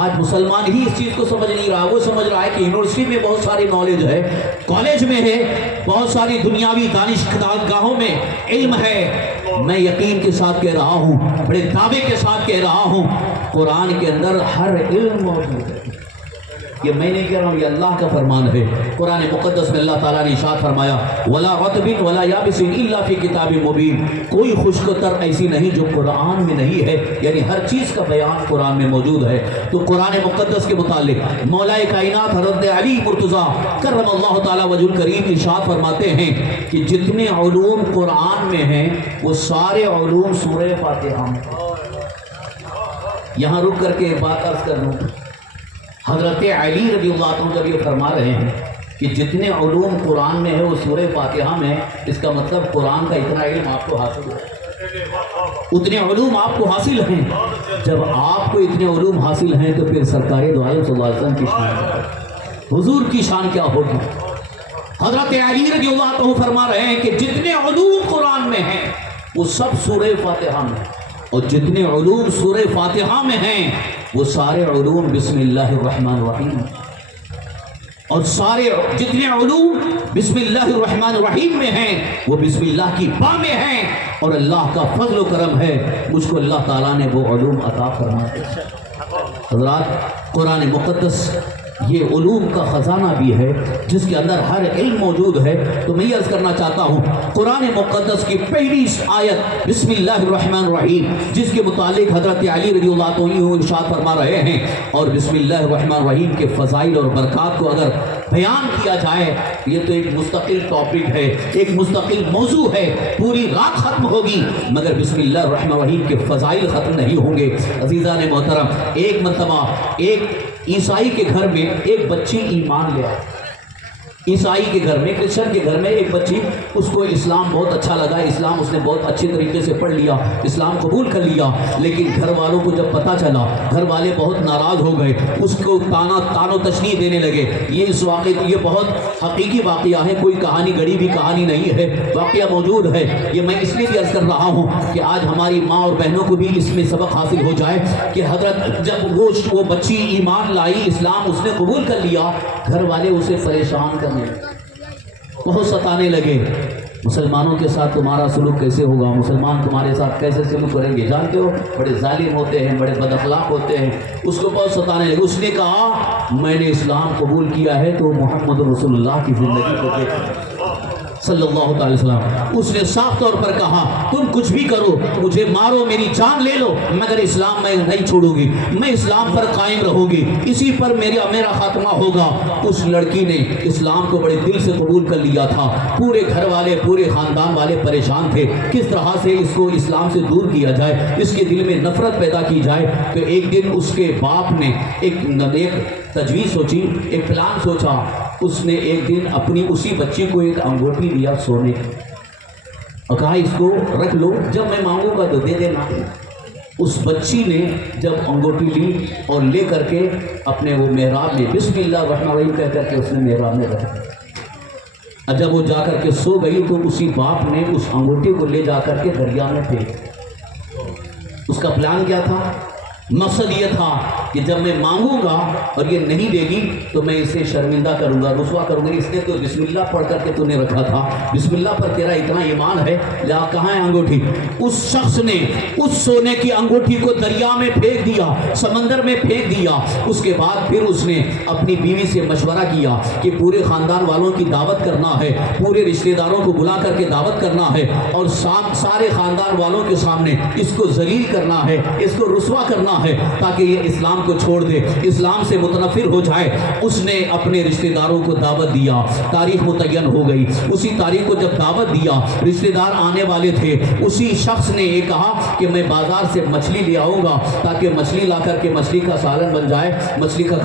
آج مسلمان ہی اس چیز کو سمجھ نہیں رہا، وہ سمجھ رہا ہے کہ یونیورسٹی میں بہت ساری نالج ہے، کالج میں ہے، بہت ساری دنیاوی دانشگاہوں میں علم ہے۔ میں یقین کے ساتھ کہہ رہا ہوں، بڑے دعوے کے ساتھ کہہ رہا ہوں، قرآن کے اندر ہر علم موجود ہے۔ یہ میں نہیں کہہ رہا ہوں، یہ اللہ کا فرمان ہے۔ قرآن مقدس میں اللہ تعالیٰ نے ارشاد فرمایا وَلَا رَطْبٍ وَلَا يَابِسٍ إِلَّا فِي كِتَابٍ مُبِينٍ، کوئی خشک تر ایسی نہیں جو قرآن میں نہیں ہے، یعنی ہر چیز کا بیان قرآن میں موجود ہے۔ تو قرآن مقدس کے متعلق مولا کائنات حضرت علی مرتضیٰ کرم اللہ تعالیٰ وجہ الکریم ارشاد فرماتے ہیں کہ جتنے علوم قرآن میں ہیں وہ سارے علوم سورہ فاتحہ میں۔ یہاں رک کر کے بات عرض کر لوں، حضرت علی رضی اللہ عنہ جب یہ فرما رہے ہیں کہ جتنے علوم قرآن میں ہے وہ سورہ فاتحہ میں، اس کا مطلب قرآن کا اتنا علم آپ کو حاصل ہے، اتنے علوم آپ کو حاصل ہیں۔ جب آپ کو اتنے علوم حاصل ہیں تو پھر سرکار دو عالم صلی اللہ علیہ وسلم کی شان، حضور کی شان کیا ہوگی؟ حضرت علی رضی اللہ عنہ فرما رہے ہیں کہ جتنے علوم قرآن میں ہیں وہ سب سورہ فاتحہ میں، اور جتنے علوم سورہ فاتحہ میں ہیں وہ سارے علوم بسم اللہ الرحمن الرحیم۔ اور سارے جتنے علوم بسم اللہ الرحمن الرحیم میں ہیں وہ بسم اللہ کی با میں ہیں، اور اللہ کا فضل و کرم ہے مجھ کو اللہ تعالیٰ نے وہ علوم عطا فرمائے۔ حضرات، قرآن مقدس یہ علوم کا خزانہ بھی ہے جس کے اندر ہر علم موجود ہے۔ تو میں یہ عرض کرنا چاہتا ہوں، قرآن مقدس کی پہلی آیت بسم اللہ الرحمن الرحیم جس کے متعلق حضرت علی رضی اللہ عنہ ارشاد فرما رہے ہیں، اور بسم اللہ الرحمن الرحیم کے فضائل اور برکات کو اگر بیان کیا جائے یہ تو ایک مستقل ٹاپک ہے، ایک مستقل موضوع ہے، پوری رات ختم ہوگی مگر بسم اللہ الرحمن الرحیم کے فضائل ختم نہیں ہوں گے۔ عزیزان محترم، ایک مرتبہ ایک عیسائی کے گھر میں ایک بچی ایمان لے آئی۔ عیسائی کے گھر میں، کرسچن کے گھر میں ایک بچی، اس کو اسلام بہت اچھا لگا، اسلام اس نے بہت اچھے طریقے سے پڑھ لیا، اسلام قبول کر لیا، لیکن گھر والوں کو جب پتہ چلا گھر والے بہت ناراض ہو گئے، اس کو تان و تشنیع دینے لگے۔ یہ بہت حقیقی واقعہ ہے، کوئی کہانی گڑی بھی کہانی نہیں ہے، واقعہ موجود ہے۔ یہ میں اس لیے بھی عرض کر رہا ہوں کہ آج ہماری ماں اور بہنوں کو بھی اس میں سبق حاصل ہو جائے کہ حضرت جب وہ بچی ایمان لائی، اسلام اس نے قبول کر لیا، گھر والے اسے پریشان کرنے بہت ستانے لگے۔ مسلمانوں کے ساتھ تمہارا سلوک کیسے ہوگا، مسلمان تمہارے ساتھ کیسے سلوک کریں گے، جانتے ہو بڑے ظالم ہوتے ہیں، بڑے بد اخلاق ہوتے ہیں۔ اس کو بہت ستانے لگے۔ اس نے کہا میں نے اسلام قبول کیا ہے تو محمد رسول اللہ کی زندگی کو دیکھا صلی اللہ تعالی وسلم۔ اس نے صاف طور پر کہا تم کچھ بھی کرو، مجھے مارو، میری جان لے لو، مگر اسلام میں نہیں چھوڑوں گی، میں اسلام پر قائم رہوں گی، اسی پر میرا خاتمہ ہوگا۔ اس لڑکی نے اسلام کو بڑے دل سے قبول کر لیا تھا۔ پورے گھر والے، پورے خاندان والے پریشان تھے کس طرح سے اس کو اسلام سے دور کیا جائے، اس کے دل میں نفرت پیدا کی جائے۔ تو ایک دن اس کے باپ نے ایک تجویز سوچی، ایک پلان سوچا۔ اس نے ایک دن اپنی اسی بچی کو ایک انگوٹھی دیا سونے اور کہا اس کو رکھ لو، جب میں مانگوں گا تو دے دینا۔ اس بچی نے جب انگوٹھی لی اور لے کر کے اپنے وہ محراب میں بسم اللہ الرحمن الرحیم کہہ کر کے اس نے محراب میں رکھ دیا۔ اور جب وہ جا کر کے سو گئی تو اسی باپ نے اس انگوٹھی کو لے جا کر کے دریا میں پھینک دیا۔ اس کا پلان کیا تھا؟ مقصد یہ تھا کہ جب میں مانگوں گا اور یہ نہیں دے گی تو میں اسے شرمندہ کروں گا، رسوا کروں گا، اس نے تو بسم اللہ پڑھ کر کے تو نے رکھا تھا، بسم اللہ پر تیرا اتنا ایمان ہے، جا کہاں ہے انگوٹھی؟ اس شخص نے اس سونے کی انگوٹھی کو دریا میں پھینک دیا، سمندر میں پھینک دیا۔ اس کے بعد پھر اس نے اپنی بیوی سے مشورہ کیا کہ پورے خاندان والوں کی دعوت کرنا ہے، پورے رشتہ داروں کو بلا کر کے دعوت کرنا ہے اور سارے خاندان والوں کے سامنے اس کو ذلیل کرنا ہے، اس کو رسوا کرنا ہے تاکہ یہ اسلام کو چھوڑ دے، اسلام سے متنفر ہو جائے۔ اس نے اپنے رشتہ داروں کو دعوت دیا، تاریخ متعین ہو گئی۔ اسی تاریخ کو جب دعوت دیا، رشتہ دار آنے والے تھے، اسی شخص نے یہ کہا کہ میں بازار سے مچھلی لے آؤں گا تاکہ مچھلی لا کر کے مچھلی کا سالن بن جائے، مچھلی کا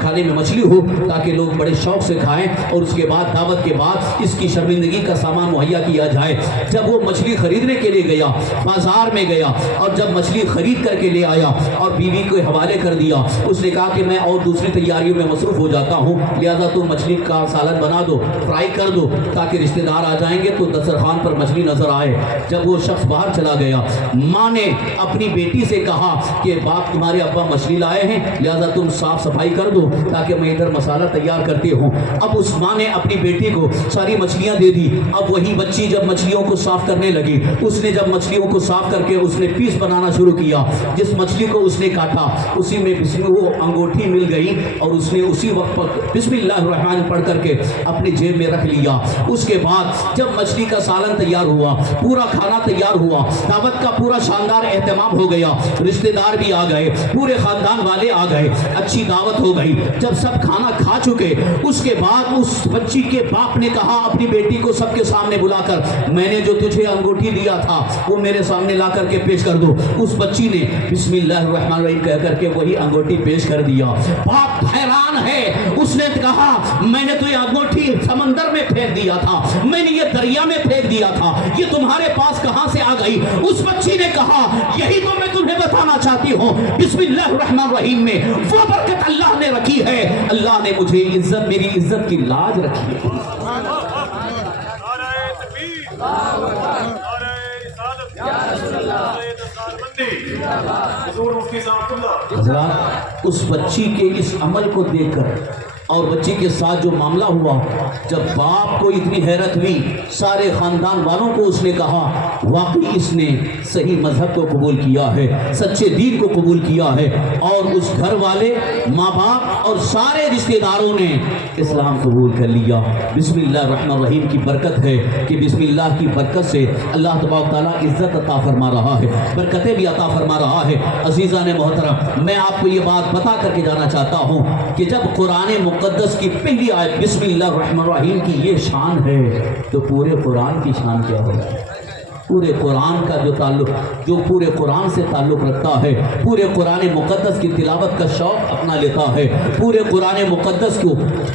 کھانے میں مچھلی ہو تاکہ لوگ بڑے شوق سے کھائیں، اور اس کے بعد دعوت کے بعد اس کی شرمندگی کا سامان مہیا کیا جائے۔ جب وہ مچھلی خریدنے کے لیے گیا، بازار میں گیا، اور جب مچھلی خرید کر کے لے آیا اور بیوی کو حوالے کر دیا، اس نے کہا کہ میں اور دوسری تیاریوں میں مصروف ہو جاتا ہوں، لہذا تم مچھلی کا سالن بنا دو، فرائی کر دو تاکہ رشتہ دار آ جائیں گے تو دسترخوان پر مچھلی نظر آئے۔ جب وہ شخص باہر چلا گیا، ماں نے اپنی بیٹی سے کہا کہ باپ تمہارے ابا مچھلی لائے ہیں، لہذا تم صاف صفائی کر دو تاکہ میں ادھر مسالہ تیار کرتی ہوں۔ اب اس ماں نے اپنی بیٹی کو ساری مچھلیاں دے دی۔ اب وہی بچی جب مچھلیوں کو صاف کرنے لگی، اس نے جب مچھلیوں کو صاف کر کے اس نے پیس بنانا شروع کیا، جس مچھلی کو اس نے کاٹا اسی میں وہ انگوٹھی مل گئی اور اس نے اسی وقت پر بسم اللہ الرحمن پڑھ کر کے اپنی جیب میں رکھ لیا۔ اس کے بعد جب مچھلی کا سالن تیار ہوا، پورا کھانا تیار ہوا، دعوت کا پورا شاندار اہتمام ہو گیا، رشتہ دار بھی آ گئے، پورے خاندان والے آ گئے، اچھی دعوت ہو گئی۔ جب سب کھانا کھا چکے، اس کے بعد اس بچی کے باپ نے کہا اپنی بیٹی کو سب کے سامنے بلا کر، میں نے جو تجھے انگوٹھی دیا تھا وہ میرے سامنے لا کر کے پیش کر دو۔ اس بچی نے بسم اللہ الرحمن الرحیم کہہ کر کے وہی انگوٹھی پیش کر دیا۔ باپ حیران ہے، اس نے کہا میں نے تو یہ انگوٹھی سمندر میں پھینک دیا تھا، میں نے یہ دریا میں پھینک دیا تھا، یہ تمہارے پاس کہاں سے آ گئی؟ اس بچی نے کہا یہی تو میں تمہیں بتانا چاہتی ہوں، بسم اللہ الرحمن الرحیم میں وہ برکت اللہ نے رکھی ہے، اللہ نے مجھے عزت، میری عزت کی لاج رکھی ہے۔ حضرات، اس بچی کے اس عمل کو دیکھ کر اور بچی کے ساتھ جو معاملہ ہوا، جب باپ کو اتنی حیرت ہوئی، سارے خاندان والوں کو اس نے کہا واقعی اس نے صحیح مذہب کو قبول کیا ہے، سچے دین کو قبول کیا ہے، اور اس گھر والے ماں باپ اور سارے رشتہ داروں نے اسلام قبول کر لیا۔ بسم اللہ الرحمن الرحیم کی برکت ہے کہ بسم اللہ کی برکت سے اللہ تبارک تعالیٰ عزت عطا فرما رہا ہے، برکتیں بھی عطا فرما رہا ہے۔ عزیزان محترم، میں آپ کو یہ بات بتا کر کے جانا چاہتا ہوں کہ جب قرآن مقدس کی پہلی آیت بسم اللہ الرحمن الرحیم کی یہ شان ہے تو پورے قرآن کی شان کیا ہوگا؟ پورے قرآن کا جو تعلق، جو پورے قرآن سے تعلق رکھتا ہے، پورے قرآن مقدس کی تلاوت کا شوق اپنا لیتا ہے، پورے قرآن مقدس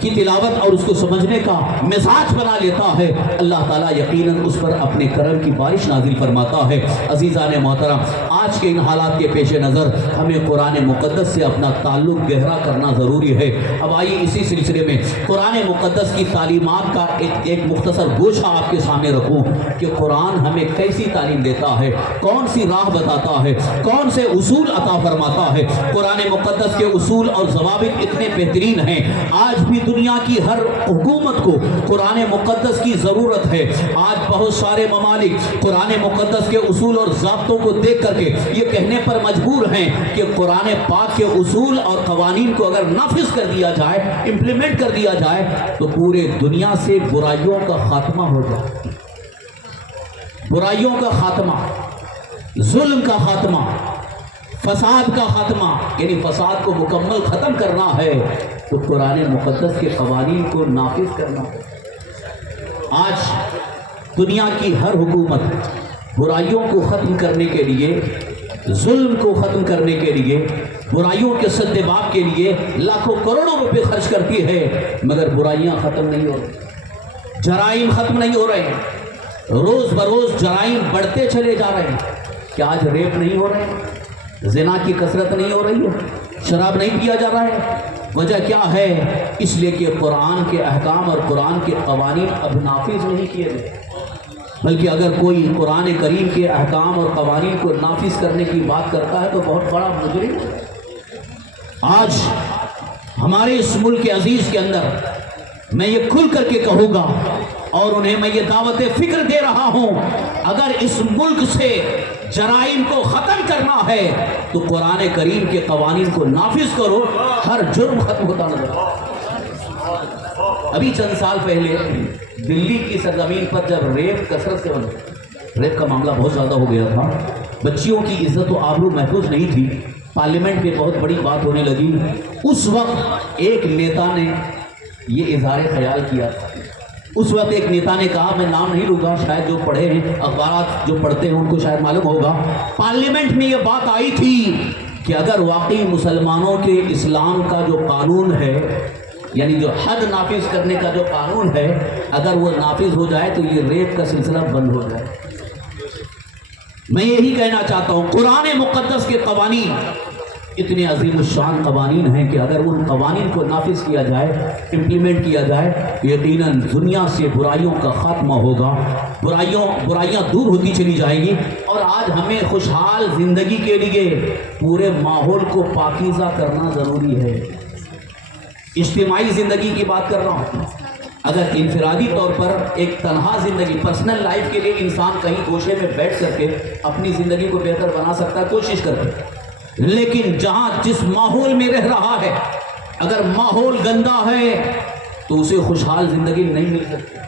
کی تلاوت اور اس کو سمجھنے کا مزاج بنا لیتا ہے، اللہ تعالیٰ یقیناً اس پر اپنے کرم کی بارش نازل فرماتا ہے۔ عزیزان محترم، آج کے ان حالات کے پیش نظر ہمیں قرآن مقدس سے اپنا تعلق گہرا کرنا ضروری ہے۔ اب آئیے اسی سلسلے میں قرآن مقدس کی تعلیمات کا ایک مختصر گوشہ آپ کے سامنے رکھوں کہ قرآن ہمیں کیسی تعلیم دیتا ہے، کون سی راہ بتاتا ہے، کون سے اصول عطا فرماتا ہے۔ قرآن مقدس کے اصول اور ضوابط اتنے بہترین ہیں، آج بھی دنیا کی ہر حکومت کو قرآن مقدس کی ضرورت ہے۔ آج بہت سارے ممالک قرآن مقدس کے اصول اور ضابطوں کو دیکھ کر کے یہ کہنے پر مجبور ہیں کہ قرآن پاک کے اصول اور قوانین کو اگر نافذ کر دیا جائے، امپلیمنٹ کر دیا جائے تو پورے دنیا سے برائیوں کا خاتمہ ہو جائے، برائیوں کا خاتمہ، ظلم کا خاتمہ، فساد کا خاتمہ، یعنی فساد کو مکمل ختم کرنا ہے تو قرآن مقدس کے قوانین کو نافذ کرنا ہے۔ آج دنیا کی ہر حکومت برائیوں کو ختم کرنے کے لیے، ظلم کو ختم کرنے کے لیے، برائیوں کے سدباب کے لیے لاکھوں کروڑوں روپے خرچ کرتی ہے، مگر برائیاں ختم نہیں ہو رہی، جرائم ختم نہیں ہو رہے ہیں، روز بروز جرائم بڑھتے چلے جا رہے ہیں۔ کیا آج ریپ نہیں ہو رہے ہیں، زنا کی کثرت نہیں ہو رہی ہے، شراب نہیں پیا جا رہا ہے؟ وجہ کیا ہے؟ اس لیے کہ قرآن کے احکام اور قرآن کے قوانین اب نافذ نہیں کیے گئے، بلکہ اگر کوئی قرآن کریم کے احکام اور قوانین کو نافذ کرنے کی بات کرتا ہے تو بہت بڑا مجرم ہے۔ آج ہمارے اس ملک عزیز کے اندر میں یہ کھل کر کے کہوں گا اور انہیں میں یہ دعوت فکر دے رہا ہوں، اگر اس ملک سے جرائم کو ختم کرنا ہے تو قرآن کریم کے قوانین کو نافذ کرو، ہر جرم ختم ہوتا نظر آتا۔ ابھی چند سال پہلے دلی کی سرزمین پر جب ریپ کثرت سے ریپ کا معاملہ بہت زیادہ ہو گیا تھا، بچیوں کی عزت و آبرو محفوظ نہیں تھی، پارلیمنٹ میں بہت بڑی بات ہونے لگی، اس وقت ایک نیتا نے یہ اظہار خیال کیا تھا۔ اس وقت ایک نیتا نے کہا، میں نام نہیں لوں گا، شاید جو پڑھے ہیں اخبارات جو پڑھتے ہیں ان کو شاید معلوم ہوگا، پارلیمنٹ میں یہ بات آئی تھی کہ اگر واقعی مسلمانوں کے اسلام کا جو قانون ہے، یعنی جو حد نافذ کرنے کا جو قانون ہے، اگر وہ نافذ ہو جائے تو یہ ریپ کا سلسلہ بند ہو جائے۔ میں یہی کہنا چاہتا ہوں، قرآن مقدس کے قوانین اتنے عظیم الشان قوانین ہیں کہ اگر ان قوانین کو نافذ کیا جائے، امپلیمنٹ کیا جائے، یقیناً دنیا سے برائیوں کا خاتمہ ہوگا، برائیاں دور ہوتی چلی جائیں گی، اور آج ہمیں خوشحال زندگی کے لیے پورے ماحول کو پاکیزہ کرنا ضروری ہے۔ اجتماعی زندگی کی بات کر رہا ہوں، اگر انفرادی طور پر ایک تنہا زندگی، پرسنل لائف کے لیے انسان کہیں گوشے میں بیٹھ کر کے اپنی زندگی کو بہتر بنا سکتا ہے، کوشش کر کے، لیکن جہاں جس ماحول میں رہ رہا ہے اگر ماحول گندا ہے تو اسے خوشحال زندگی نہیں مل سکتی۔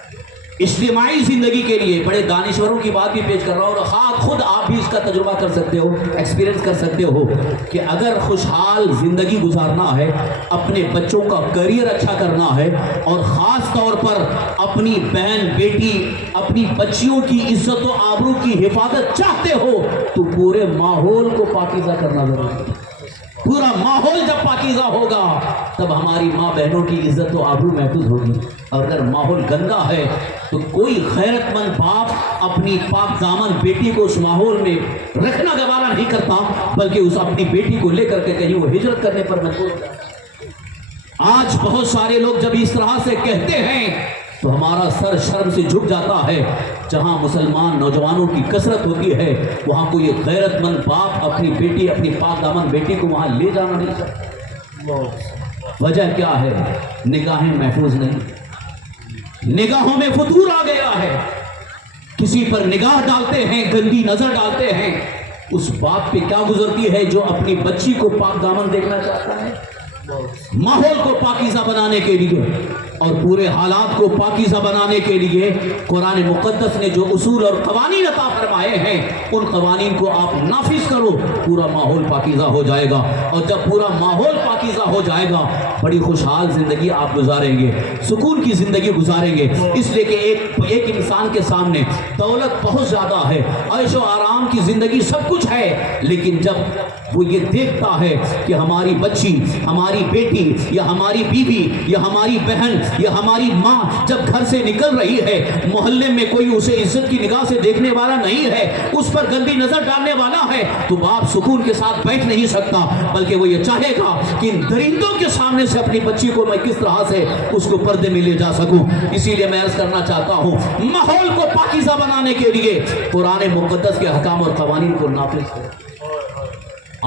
اجتماعی زندگی کے لیے بڑے دانشوروں کی بات بھی پیش کر رہا ہوں، اور خود آپ بھی اس کا تجربہ کر سکتے ہو، ایکسپیرینس کر سکتے ہو کہ اگر خوشحال زندگی گزارنا ہے، اپنے بچوں کا کیریئر اچھا کرنا ہے، اور خاص طور پر اپنی بہن بیٹی، اپنی بچیوں کی عزت و آبرو کی حفاظت چاہتے ہو تو پورے ماحول کو پاکیزہ کرنا ضروری ہے۔ پورا ماحول جب پاکیزہ ہوگا تب ہماری ماں بہنوں کی عزت و آبرو محفوظ ہوگی، اور اگر ماحول گندا ہے تو کوئی غیرت مند باپ اپنی پاک دامن بیٹی کو اس ماحول میں رکھنا گوارا نہیں کرتا، بلکہ اس اپنی بیٹی کو لے کر کے کہیں وہ ہجرت کرنے پر مجبور ہوتا ہے۔ آج بہت سارے لوگ جب اس طرح سے کہتے ہیں تو ہمارا سر شرم سے جھک جاتا ہے۔ جہاں مسلمان نوجوانوں کی کثرت ہوتی ہے وہاں کوئی غیرت مند باپ اپنی بیٹی، اپنی پاک دامن بیٹی کو وہاں لے جانا نہیں سکتا۔ وجہ کیا ہے؟ نگاہیں محفوظ نہیں، نگاہوں میں فتور آ گیا ہے، کسی پر نگاہ ڈالتے ہیں، گندی نظر ڈالتے ہیں، اس بات پہ کیا گزرتی ہے جو اپنی بچی کو پاک دامن دیکھنا چاہتا ہے، ماحول کو پاکیزہ بنانے کے لیے اور پورے حالات کو پاکیزہ بنانے کے لیے قرآن مقدس نے جو اصول اور قوانین عطا فرمائے ہیں، ان قوانین کو آپ نافذ کرو، پورا ماحول پاکیزہ ہو جائے گا، اور جب پورا ماحول پاکیزہ ہو جائے گا بڑی خوشحال زندگی آپ گزاریں گے، سکون کی زندگی گزاریں گے۔ اس لیے کہ ایک انسان کے سامنے دولت بہت زیادہ ہے، عیش و آرام کی زندگی سب کچھ ہے، لیکن جب وہ یہ دیکھتا ہے کہ ہماری بچی، ہماری بیٹی یا ہماری بیوی یا ہماری بہن یا ہماری ماں جب گھر سے نکل رہی ہے، محلے میں کوئی اسے عزت کی نگاہ سے دیکھنے والا نہیں ہے، اس پر گندی نظر ڈالنے والا ہے، تو باپ سکون کے ساتھ بیٹھ نہیں سکتا، بلکہ وہ یہ چاہے گا کہ ان درندوں کے سامنے سے اپنی بچی کو میں کس طرح سے اس کو پردے میں لے جا سکوں۔ اسی لیے میں عرض کرنا چاہتا ہوں، ماحول کو پاکیزہ بنانے کے لیے قرآن مقدس کے احکام اور قوانین کو نافذ کرو۔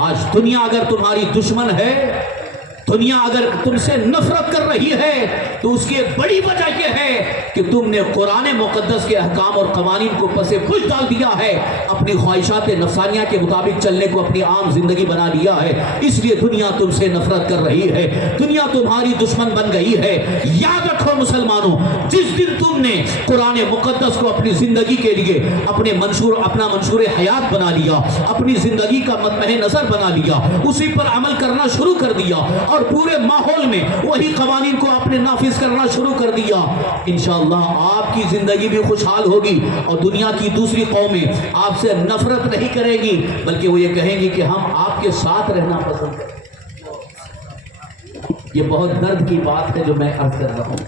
آج دنیا اگر تمہاری دشمن ہے، دنیا اگر تم سے نفرت کر رہی ہے، تو اس کی ایک بڑی وجہ یہ ہے کہ تم نے قرآن مقدس کے احکام اور قوانین کو پس پش ڈال دیا ہے، اپنی خواہشات نفسانیہ کے مطابق چلنے کو اپنی عام زندگی بنا لیا ہے، اس لیے دنیا تم سے نفرت کر رہی ہے، دنیا تمہاری دشمن بن گئی ہے۔ یاد رکھو مسلمانوں، جس دن تم نے قرآن مقدس کو اپنی زندگی کے لیے اپنا منشور حیات بنا لیا، اپنی زندگی کا مطمع نظر بنا لیا، اسی پر عمل کرنا شروع کر دیا اور پورے ماحول میں وہی قوانین کو آپ نے نافذ کرنا شروع کر دیا، انشاءاللہ آپ کی زندگی بھی خوشحال ہوگی اور دنیا کی دوسری قومیں آپ سے نفرت نہیں کریں گی، بلکہ وہ یہ کہیں گی کہ ہم آپ کے ساتھ رہنا پسند کریں۔ یہ بہت درد کی بات ہے جو میں عرض کر رہا ہوں،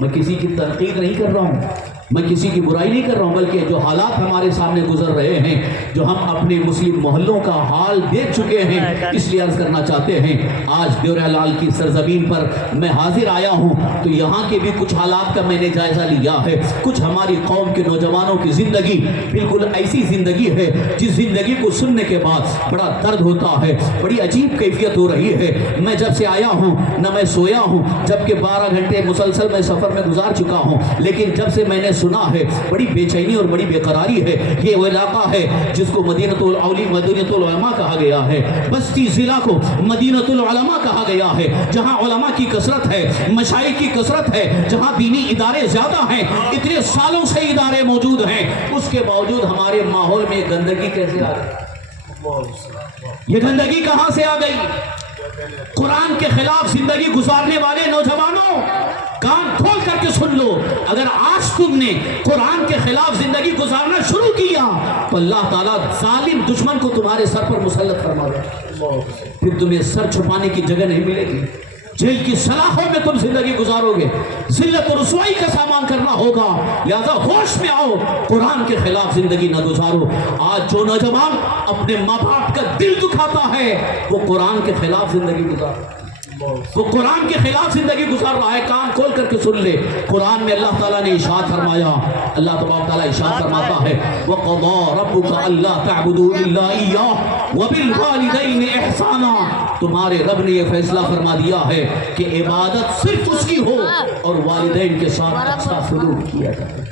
میں کسی کی تنقید نہیں کر رہا ہوں، میں کسی کی برائی نہیں کر رہا ہوں، بلکہ جو حالات ہمارے سامنے گزر رہے ہیں، جو ہم اپنے مسلم محلوں کا حال دیکھ چکے ہیں، اس لیے عرض کرنا چاہتے ہیں، آج دیورہ لال کی سرزمین پر میں حاضر آیا ہوں تو یہاں کے بھی کچھ حالات کا میں نے جائزہ لیا ہے۔ کچھ ہماری قوم کے نوجوانوں کی زندگی بالکل ایسی زندگی ہے جس زندگی کو سننے کے بعد بڑا درد ہوتا ہے، بڑی عجیب کیفیت ہو رہی ہے۔ میں جب سے آیا ہوں نہ میں سویا ہوں، جبکہ 12 گھنٹے مسلسل میں سفر میں گزار چکا ہوں، لیکن جب سے میں نے سنا ہے بڑی بے چینی اور بڑی بے قراری ہے۔ یہ وہ علاقہ ہے جس کو مدینۃ العلماء کہا گیا ہے، بستی ضلع کو مدینۃ العلماء کہا گیا ہے، جہاں علماء کی کثرت ہے، مشائخ کی کثرت ہے، جہاں دینی ادارے زیادہ ہیں، اتنے سالوں سے ادارے موجود ہیں، اس کے باوجود ہمارے ماحول میں گندگی کیسے آ گئی؟ یہ گندگی کہاں سے آ گئی؟ قرآن کے خلاف زندگی گزارنے والے نوجوانوں، کان کھول کر کے سن لو، اگر آج تم نے قرآن کے خلاف زندگی گزارنا شروع کیا تو اللہ تعالیٰ ظالم دشمن کو تمہارے سر پر مسلط فرما دے، پھر تمہیں سر چھپانے کی جگہ نہیں ملے گی، جیل کی سلاخوں میں تم زندگی گزارو گے، ذلت و رسوائی کا سامان کرنا ہوگا، لہذا ہوش میں آؤ، قرآن کے خلاف زندگی نہ گزارو۔ آج جو نوجوان اپنے ماں باپ کا دل دکھاتا ہے وہ قرآن کے خلاف زندگی گزار، وہ قرآن کے خلاف زندگی گزار رہا ہے۔ کان کھول کر کے سن لے، قرآن میں اللہ تعالیٰ نے ارشاد فرمایا، اللہ تبارک تعالیٰ ارشاد فرماتا ہے وَقَضَىٰ رَبُّكَ أَلَّا تَعْبُدُوا إِلَّا إِيَّاهُ وَبِالْوَالِدَيْنِ إِحْسَانًا، تمہارے رب نے یہ فیصلہ فرما دیا ہے کہ عبادت صرف اس کی ہو اور والدین کے ساتھ اچھا سلوک کیا جائے،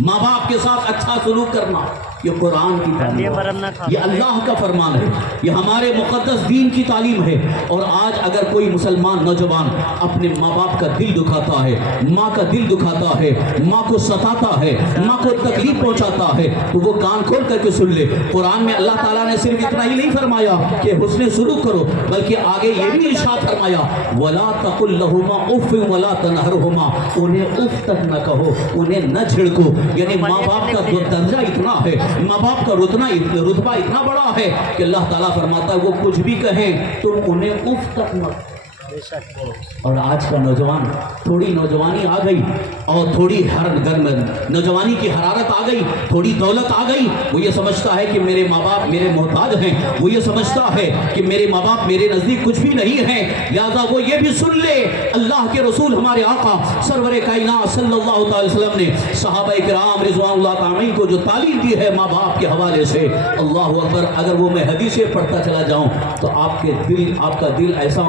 ماں باپ کے ساتھ اچھا سلوک کرنا، یہ قرآن کی تعلیم ہے، یہ اللہ کا فرمان ہے، یہ ہمارے مقدس دین کی تعلیم ہے۔ اور آج اگر کوئی مسلمان نوجوان اپنے ماں باپ کا دل دکھاتا ہے، ماں کا دل دکھاتا ہے، ماں کو ستاتا ہے، ماں کو تکلیف پہنچاتا ہے، تو وہ کان کھول کر کے سن لے، قرآن میں اللہ تعالیٰ نے صرف اتنا ہی نہیں فرمایا کہ حسن سلوک کرو، بلکہ آگے یہ بھی ارشاد فرمایا وَلَا تَقُلْ لَهُمَا أُفٍّ وَلَا تَنْهَرْهُمَا، انہیں اف تک نہ کہو، انہیں نہ جھڑکو، یعنی ماں باپ کا درجہ اتنا ہے، ماں باپ کا رتبہ اتنا بڑا ہے کہ اللہ تعالیٰ فرماتا ہے وہ کچھ بھی کہیں تم انہیں اف تک نہ۔ اور آج کا نوجوان، تھوڑی نوجوانی آ گئی اور تھوڑی نوجوانی کی حرارت آ گئی، تھوڑی دولت آ گئی، وہ یہ سمجھتا ہے کہ میرے ماں باپ میرے محتاج ہیں، وہ یہ سمجھتا ہے کہ میرے ماں باپ میرے نزدیک کچھ بھی نہیں ہیں، لہذا وہ یہ بھی سن لے اللہ کے رسول ہمارے آقا سرور کائنات صلی اللہ علیہ وسلم نے صحابہ کرام رضوان اللہ تعالی کو جو تعلیم دی ہے ماں باپ کے حوالے سے، اللہ اکبر، اگر وہ میں حدیثیں پڑھتا چلا جاؤں تو آپ کا دل ایسا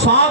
7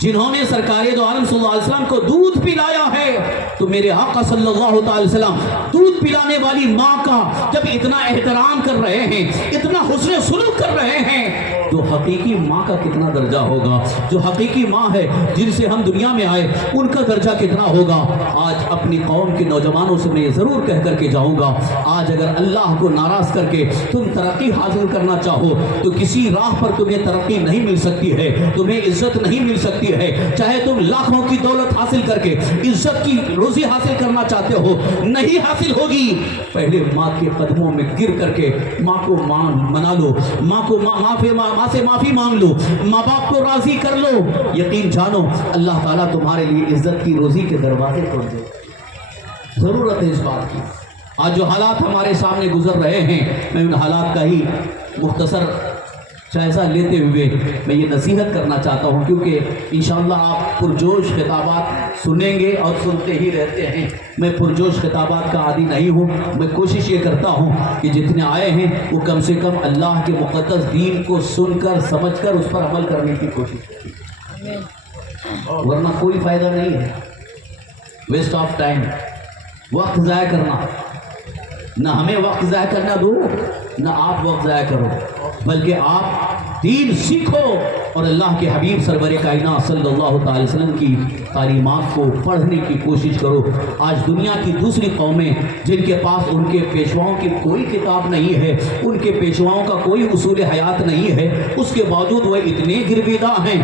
جنہوں نے سرکار دو عالم صلی اللہ علیہ وسلم کو دودھ پلایا ہے، تو میرے آقا صلی اللہ تعالی وسلم دودھ پلانے والی ماں کا جب اتنا احترام کر رہے ہیں، اتنا حسن سلوک کر رہے ہیں، تو حقیقی ماں کا کتنا درجہ ہوگا؟ جو حقیقی ماں ہے جن سے ہم دنیا میں آئے، ان کا درجہ کتنا ہوگا؟ آج اپنی قوم کے نوجوانوں سے میں یہ ضرور کہہ کر کے جاؤں گا، آج اگر اللہ کو ناراض کر کے تم ترقی حاصل کرنا چاہو تو کسی راہ پر تمہیں ترقی نہیں مل سکتی ہے، تمہیں عزت نہیں مل سکتی ہے۔ چاہے تم لاکھوں کی دولت حاصل کر کے عزت کی روزی حاصل کرنا چاہتے ہو، نہیں حاصل ہوگی۔ پہلے ماں کے قدموں میں گر کر کے ماں کو منا لو، ماں کو ماں سے معافی مانگ لو، ماں باپ کو راضی کر لو، یقین جانو اللہ تعالیٰ تمہارے لیے عزت کی روزی کے دروازے کھول دے۔ ضرورت ہے اس بات کی۔ آج جو حالات ہمارے سامنے گزر رہے ہیں، میں ان حالات کا ہی مختصر جائزہ لیتے ہوئے میں یہ نصیحت کرنا چاہتا ہوں، کیونکہ انشاءاللہ آپ پرجوش خطابات سنیں گے اور سنتے ہی رہتے ہیں۔ میں پرجوش خطابات کا عادی نہیں ہوں، میں کوشش یہ کرتا ہوں کہ جتنے آئے ہیں وہ کم سے کم اللہ کے مقدس دین کو سن کر سمجھ کر اس پر عمل کرنے کی کوشش کریں، ورنہ کوئی فائدہ نہیں ہے۔ ویسٹ آف ٹائم، وقت ضائع کرنا، نہ ہمیں وقت ضائع کرنا دو، نہ آپ وقت ضائع کرو، بلکہ آپ دین سیکھو اور اللہ کے حبیب سرور کائنات صلی اللہ تعالی وسلم کی تعلیمات کو پڑھنے کی کوشش کرو۔ آج دنیا کی دوسری قومیں جن کے پاس ان کے پیشواؤں کی کوئی کتاب نہیں ہے، ان کے پیشواؤں کا کوئی اصول حیات نہیں ہے، اس کے باوجود وہ اتنے گرویدہ ہیں،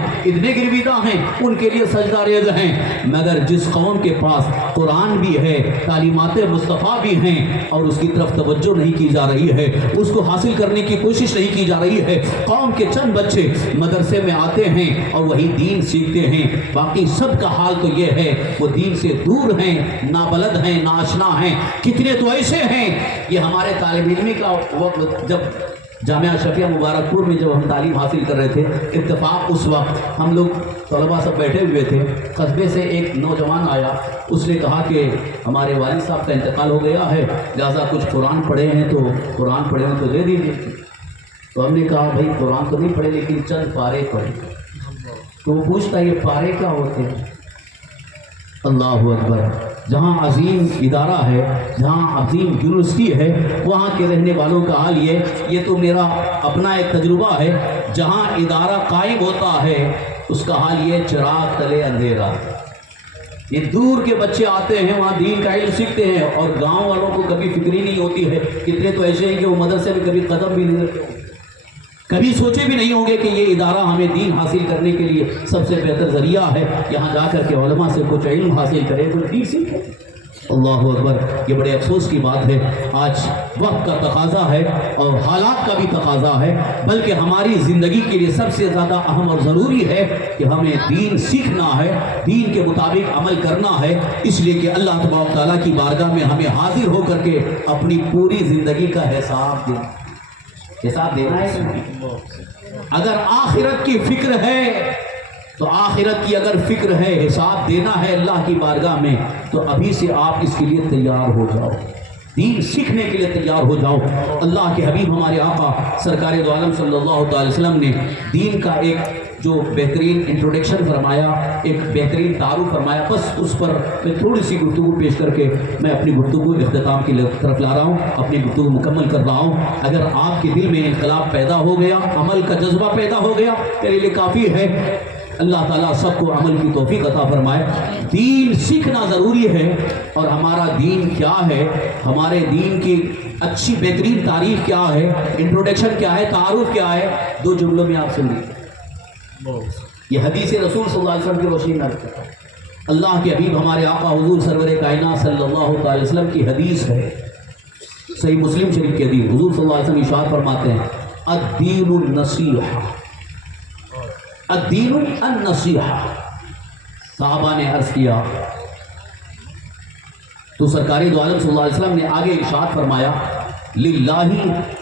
ان کے لیے سجدہ ریز ہیں۔ مگر جس قوم کے پاس قرآن بھی ہے، تعلیمات مصطفیٰ بھی ہیں، اور اس کی طرف توجہ نہیں کی جا رہی ہے، اس کو حاصل کرنے کی کوشش نہیں کی جا رہی ہے، قوم کے چند بچے مدرسے میں آتے ہیں اور وہی دین سیکھتے ہیں، باقی سب کا حال تو یہ ہے وہ دین سے دور ہیں، نابلد ہیں، ناشنا ہیں۔ کتنے تو ایسے ہیں، یہ ہمارے طالب علمی کا وقت جب جامعہ شفیع مبارک پور میں جب ہم تعلیم حاصل کر رہے تھے، اتفاق اس وقت ہم لوگ طلباء سب بیٹھے ہوئے تھے، قصبے سے ایک نوجوان آیا، اس نے کہا کہ ہمارے والد صاحب کا انتقال ہو گیا ہے، لہٰذا کچھ قرآن پڑھے ہیں تو قرآن پڑھے ہیں تو دے دیجیے۔ تو ہم نے کہا بھائی قرآن تو نہیں پڑھے لیکن چند پارے پڑھے۔ تو وہ پوچھتا یہ پارے کیا ہوتے ہیں؟ اللہ اکبر! جہاں عظیم ادارہ ہے، جہاں عظیم یونیورسٹی ہے، وہاں کے رہنے والوں کا حال یہ تو میرا اپنا ایک تجربہ ہے، جہاں ادارہ قائم ہوتا ہے اس کا حال یہ چراغ تلے اندھیرا۔ یہ دور کے بچے آتے ہیں، وہاں دین کا علم سیکھتے ہیں، اور گاؤں والوں کو کبھی فکر ہی نہیں ہوتی ہے۔ کتنے تو ایسے ہیں کہ وہ مدرسے میں کبھی قدم بھی نہیں رکھتے، کبھی سوچے بھی نہیں ہوں گے کہ یہ ادارہ ہمیں دین حاصل کرنے کے لیے سب سے بہتر ذریعہ ہے، یہاں جا کر کے علماء سے کچھ علم حاصل کرے، کچھ دین سیکھے۔ اللہ اکبر! یہ بڑے افسوس کی بات ہے، آج وقت کا تقاضا ہے اور حالات کا بھی تقاضا ہے، بلکہ ہماری زندگی کے لیے سب سے زیادہ اہم اور ضروری ہے کہ ہمیں دین سیکھنا ہے، دین کے مطابق عمل کرنا ہے، اس لیے کہ اللہ تبارک تعالیٰ کی بارگاہ میں ہمیں حاضر ہو کر کے اپنی پوری زندگی کا حساب دینا ہے۔ اگر آخرت کی فکر ہے تو آخرت کی اگر فکر ہے، حساب دینا ہے اللہ کی بارگاہ میں، تو ابھی سے آپ اس کے لیے تیار ہو جاؤ، دین سیکھنے کے لیے تیار ہو جاؤ۔ اللہ کے حبیب ہمارے آقا سرکار دو عالم صلی اللہ تعالی وسلم نے دین کا ایک جو بہترین انٹروڈکشن فرمایا، ایک بہترین تعارف فرمایا، بس اس پر میں تھوڑی سی گفتگو پیش کر کے میں اپنی گفتگو اختتام کی طرف لا رہا ہوں، اپنی گفتگو مکمل کر رہا ہوں۔ اگر آپ کے دل میں انقلاب پیدا ہو گیا، عمل کا جذبہ پیدا ہو گیا، میرے لیے کافی ہے۔ اللہ تعالیٰ سب کو عمل کی توفیق عطا فرمائے۔ دین سیکھنا ضروری ہے، اور ہمارا دین کیا ہے، ہمارے دین کی اچھی بہترین تعریف کیا ہے، انٹروڈکشن کیا ہے، تعارف کیا ہے، دو جملوں میں آپ سن لیجیے۔ یہ حدیث رسول صلی اللہ علیہ وسلم کی روشنی میں رکھتا ہے۔ اللہ کے حبیب ہمارے آقا حضور سرور کائنات صلی اللہ علیہ وسلم کی حدیث ہے، صحیح مسلم شریف کی حدیث۔ حضور صلی اللہ علیہ وسلم ارشاد فرماتے ہیں الدین النصیحہ، الدین النصیحہ۔ صحابہ نے عرض کیا تو سرکار دو عالم صلی اللہ علیہ وسلم نے آگے ارشاد فرمایا للہ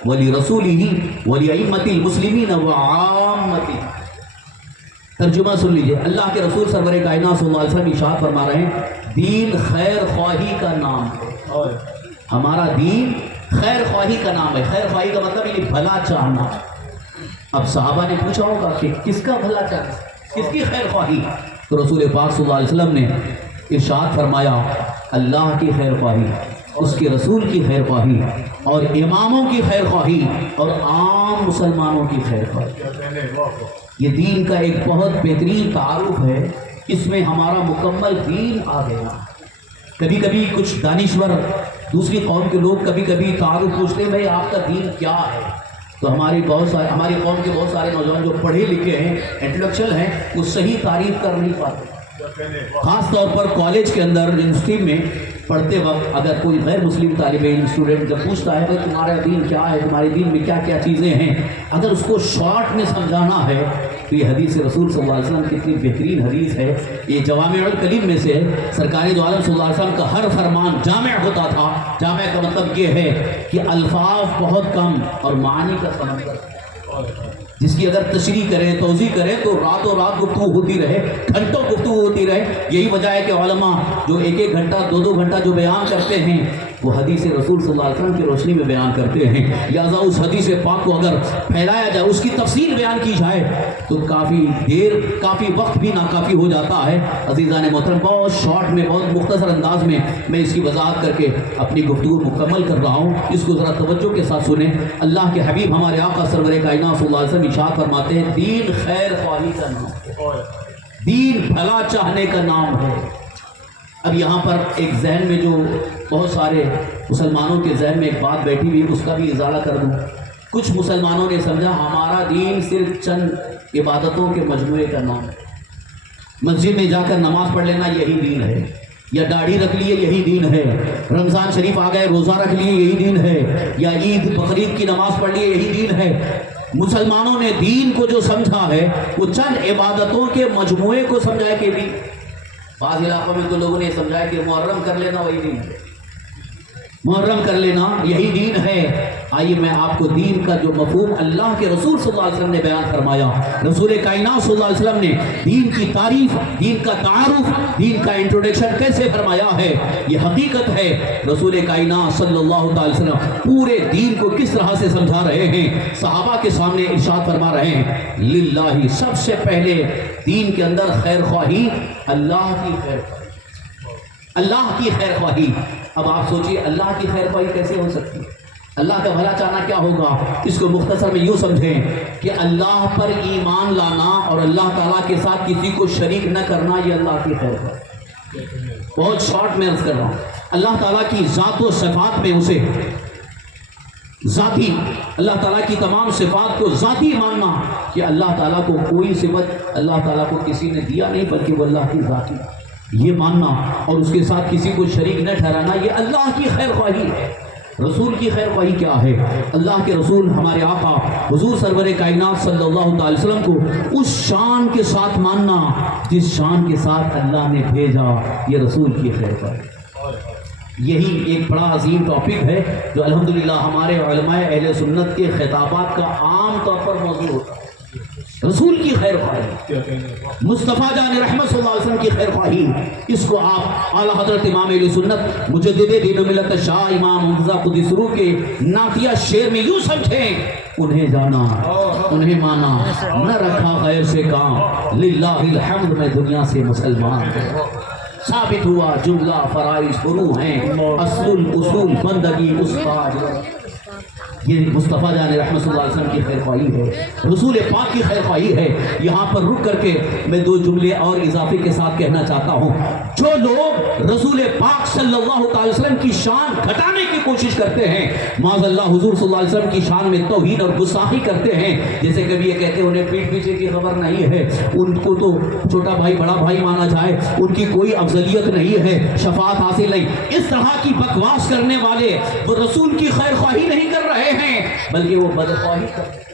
ولرسولہ ولائمۃ المسلمین وعامتہ۔ ترجمہ سن لیجئے، اللہ کے رسول سرور کائنات صلی اللہ علیہ وسلم ارشاد فرما رہے ہیں دین خیر خواہی کا نام ہے۔ ہمارا دین خیر خواہی کا نام ہے۔ خیر خواہی کا مطلب یہ بھلا چاہنا۔ اب صحابہ نے پوچھا ہوگا کہ کس کا بھلا چاہنا؟ کس کی خیر خواہی؟ تو رسول پاک صلی اللہ علیہ وسلم نے ارشاد فرمایا اللہ کی خیر خواہی، اس کے رسول کی خیر خواہی، اور اماموں کی خیر خواہی، اور عام مسلمانوں کی خیر خواہی۔ کیا کہنے، واہ یہ دین کا ایک بہت بہترین تعارف ہے، اس میں ہمارا مکمل دین آ گیا۔ کبھی کبھی کچھ دانشور دوسری قوم کے لوگ کبھی کبھی تعارف پوچھتے ہیں بھائی آپ کا دین کیا ہے، تو ہماری قوم کے بہت سارے نوجوان جو پڑھے لکھے ہیں، انٹلیکچوئل ہیں، وہ صحیح تعریف کر نہیں پاتے۔ کیا کہنے، واہ خاص طور پر کالج کے اندر یونیورسٹی میں پڑھتے وقت اگر کوئی غیر مسلم طالب علم اسٹوڈنٹ جب پوچھتا ہے بھائی تمہارا دین کیا ہے، تمہارے دین میں کیا کیا چیزیں ہیں، اگر اس کو شارٹ میں سمجھانا ہے تو یہ حدیث رسول صلی اللہ علیہ وسلم کتنی بہترین حدیث ہے۔ یہ جوامع الکلیم میں سے سرکار دو عالم صلی اللہ علیہ وسلم کا ہر فرمان جامع ہوتا تھا۔ جامع کا مطلب یہ ہے کہ الفاظ بہت کم اور معنی کا سمندر، جس کی اگر تشریح کریں توضیح کریں تو راتوں رات گفتگو ہوتی رہے، گھنٹوں گفتگو ہوتی رہے۔ یہی وجہ ہے کہ علماء جو ایک ایک گھنٹہ دو گھنٹہ جو بیان کرتے ہیں وہ حدیث رسول صلی اللہ علیہ وسلم کی روشنی میں بیان کرتے ہیں۔ لہٰذا اس حدیث پاک کو اگر پھیلایا جائے، اس کی تفصیل بیان کی جائے تو کافی وقت بھی ناکافی ہو جاتا ہے۔ عزیزان محترم، بہت شارٹ میں، بہت مختصر انداز میں میں اس کی وضاحت کر کے اپنی گفتگو مکمل کر رہا ہوں، اس کو ذرا توجہ کے ساتھ سنیں۔ اللہ کے حبیب ہمارے آقا سرور کائنات صلی اللہ علیہ وسلم ارشاد فرماتے ہیں دین خیر خواہی کا نام ہے، دین بھلا چاہنے کا نام ہے۔ اب یہاں پر ایک ذہن میں جو بہت سارے مسلمانوں کے ذہن میں ایک بات بیٹھی ہوئی، اس کا بھی ازالہ کر دوں۔ کچھ مسلمانوں نے سمجھا ہمارا دین صرف چند عبادتوں کے مجموعے کا نام ہے، مسجد میں جا کر نماز پڑھ لینا یہی دین ہے، یا داڑھی رکھ لیے یہی دین ہے، رمضان شریف آ گئے روزہ رکھ لیے یہی دین ہے، یا عید بقرعید کی نماز پڑھ لیے یہی دین ہے۔ مسلمانوں نے دین کو جو سمجھا ہے وہ چند عبادتوں کے مجموعے کو سمجھا ہے کہ دین۔ بعض علاقوں میں تو لوگوں نے سمجھا ہے کہ محرم کر لینا وہی دین ہے، محرم کر لینا یہی دین ہے۔ آئیے میں آپ کو دین کا جو مفہوم اللہ کے رسول صلی اللہ علیہ وسلم نے بیان فرمایا، رسول کائنات صلی اللہ علیہ وسلم نے دین کی تعریف، دین کا تعارف، دین کا انٹروڈکشن کیسے فرمایا ہے، یہ حقیقت ہے۔ رسول کائنات صلی اللہ علیہ وسلم پورے دین کو کس طرح سے سمجھا رہے ہیں، صحابہ کے سامنے ارشاد فرما رہے ہیں للہ، سب سے پہلے دین کے اندر خیر خواہی، اللہ کی خیر خواہی، اللہ کی خیر خواہی۔ اب آپ سوچئے اللہ کی خیر خواہی کیسے ہو سکتی ہے، اللہ کا بھلا چاہنا کیا ہوگا؟ اس کو مختصر میں یوں سمجھیں کہ اللہ پر ایمان لانا اور اللہ تعالیٰ کے ساتھ کسی کو شریک نہ کرنا، یہ اللہ کی خیر خواہی۔ بہت شارٹ میں عرض کر رہا ہوں، اللہ تعالیٰ کی ذات و صفات میں اسے ذاتی، اللہ تعالیٰ کی تمام صفات کو ذاتی ماننا کہ اللہ تعالیٰ کو کوئی صفت اللہ تعالیٰ کو کسی نے دیا نہیں بلکہ وہ اللہ کی ذاتی، یہ ماننا اور اس کے ساتھ کسی کو شریک نہ ٹھہرانا، یہ اللہ کی خیر خواہی ہے۔ رسول کی خیر خواہی کیا ہے؟ اللہ کے رسول ہمارے آقا حضور سرور کائنات صلی اللہ علیہ وسلم کو اس شان کے ساتھ ماننا جس شان کے ساتھ اللہ نے بھیجا، یہ رسول کی خیر خواہی۔ یہی ایک بڑا عظیم ٹاپک ہے جو الحمدللہ ہمارے علماء اہل سنت کے خطابات کا عام طور پر موضوع ہوتا ہے، رسول کی خیر خواہی، مصطفیٰ جان رحمت صلی اللہ علیہ وسلم کی خیر خواہی۔ اس کو آپ اعلیٰ حضرت امام اہل سنت مجدد دین و ملت شاہ امام مرتضیٰ قدس روح کے نعتیہ شعر میں یوں سمجھیں انہیں جانا انہیں مانا نہ رکھا غیر سے کام، للہ الحمد میں دنیا سے مسلمان ثابت ہوا جملہ فرائض فروع ہیں، اصل اصول بندگی استاد۔ یہ مصطفیٰ جان رحمت صلی اللہ علیہ وسلم کی خیر خواہی ہے، رسول پاک کی خیر خواہی ہے۔ یہاں پر رک کر کے میں دو جملے اور اضافے کے ساتھ کہنا چاہتا ہوں، جو لوگ رسول پاک صلی اللہ علیہ وسلم کی شان گھٹانے کی کوشش کرتے ہیں، معاذ اللہ حضور صلی اللہ علیہ وسلم کی شان میں توہین اور گستاخی کرتے ہیں، جیسے کبھی یہ کہتے ہیں انہیں پیٹ پیچھے کی خبر نہیں ہے، ان کو تو چھوٹا بھائی بڑا بھائی مانا جائے، ان کی کوئی افضلیت نہیں ہے، شفاعت حاصل نہیں، اس طرح کی بکواس کرنے والے وہ رسول کی خیر خواہی نہیں کر رہے ہیں بلکہ وہ بدخواہی کر رہے ہیں،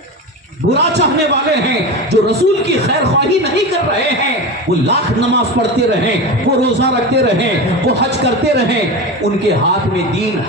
برا چاہنے والے ہیں۔ جو رسول کی خیر خواہی نہیں کر رہے ہیں وہ لاکھ نماز پڑھتے رہیں، وہ روزہ رکھتے رہیں، وہ حج کرتے رہیں، ان کے ہاتھ میں دین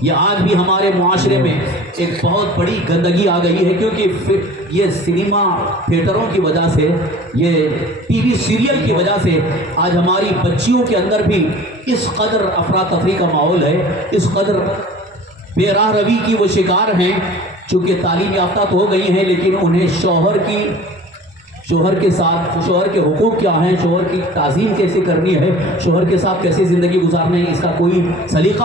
یہ آج بھی ہمارے معاشرے میں ایک بہت بڑی گندگی آ گئی ہے، کیونکہ یہ سنیما تھیٹروں کی وجہ سے، یہ ٹی وی سیریل کی وجہ سے آج ہماری بچیوں کے اندر بھی اس قدر افراتفری کا ماحول ہے، اس قدر بے راہ روی کی وہ شکار ہیں، چونکہ تعلیم یافتہ تو ہو گئی ہیں لیکن انہیں شوہر کے ساتھ، شوہر کے حقوق کیا ہیں، شوہر کی تعظیم کیسے کرنی ہے، شوہر کے ساتھ کیسے زندگی گزارنا ہے، اس کا کوئی سلیقہ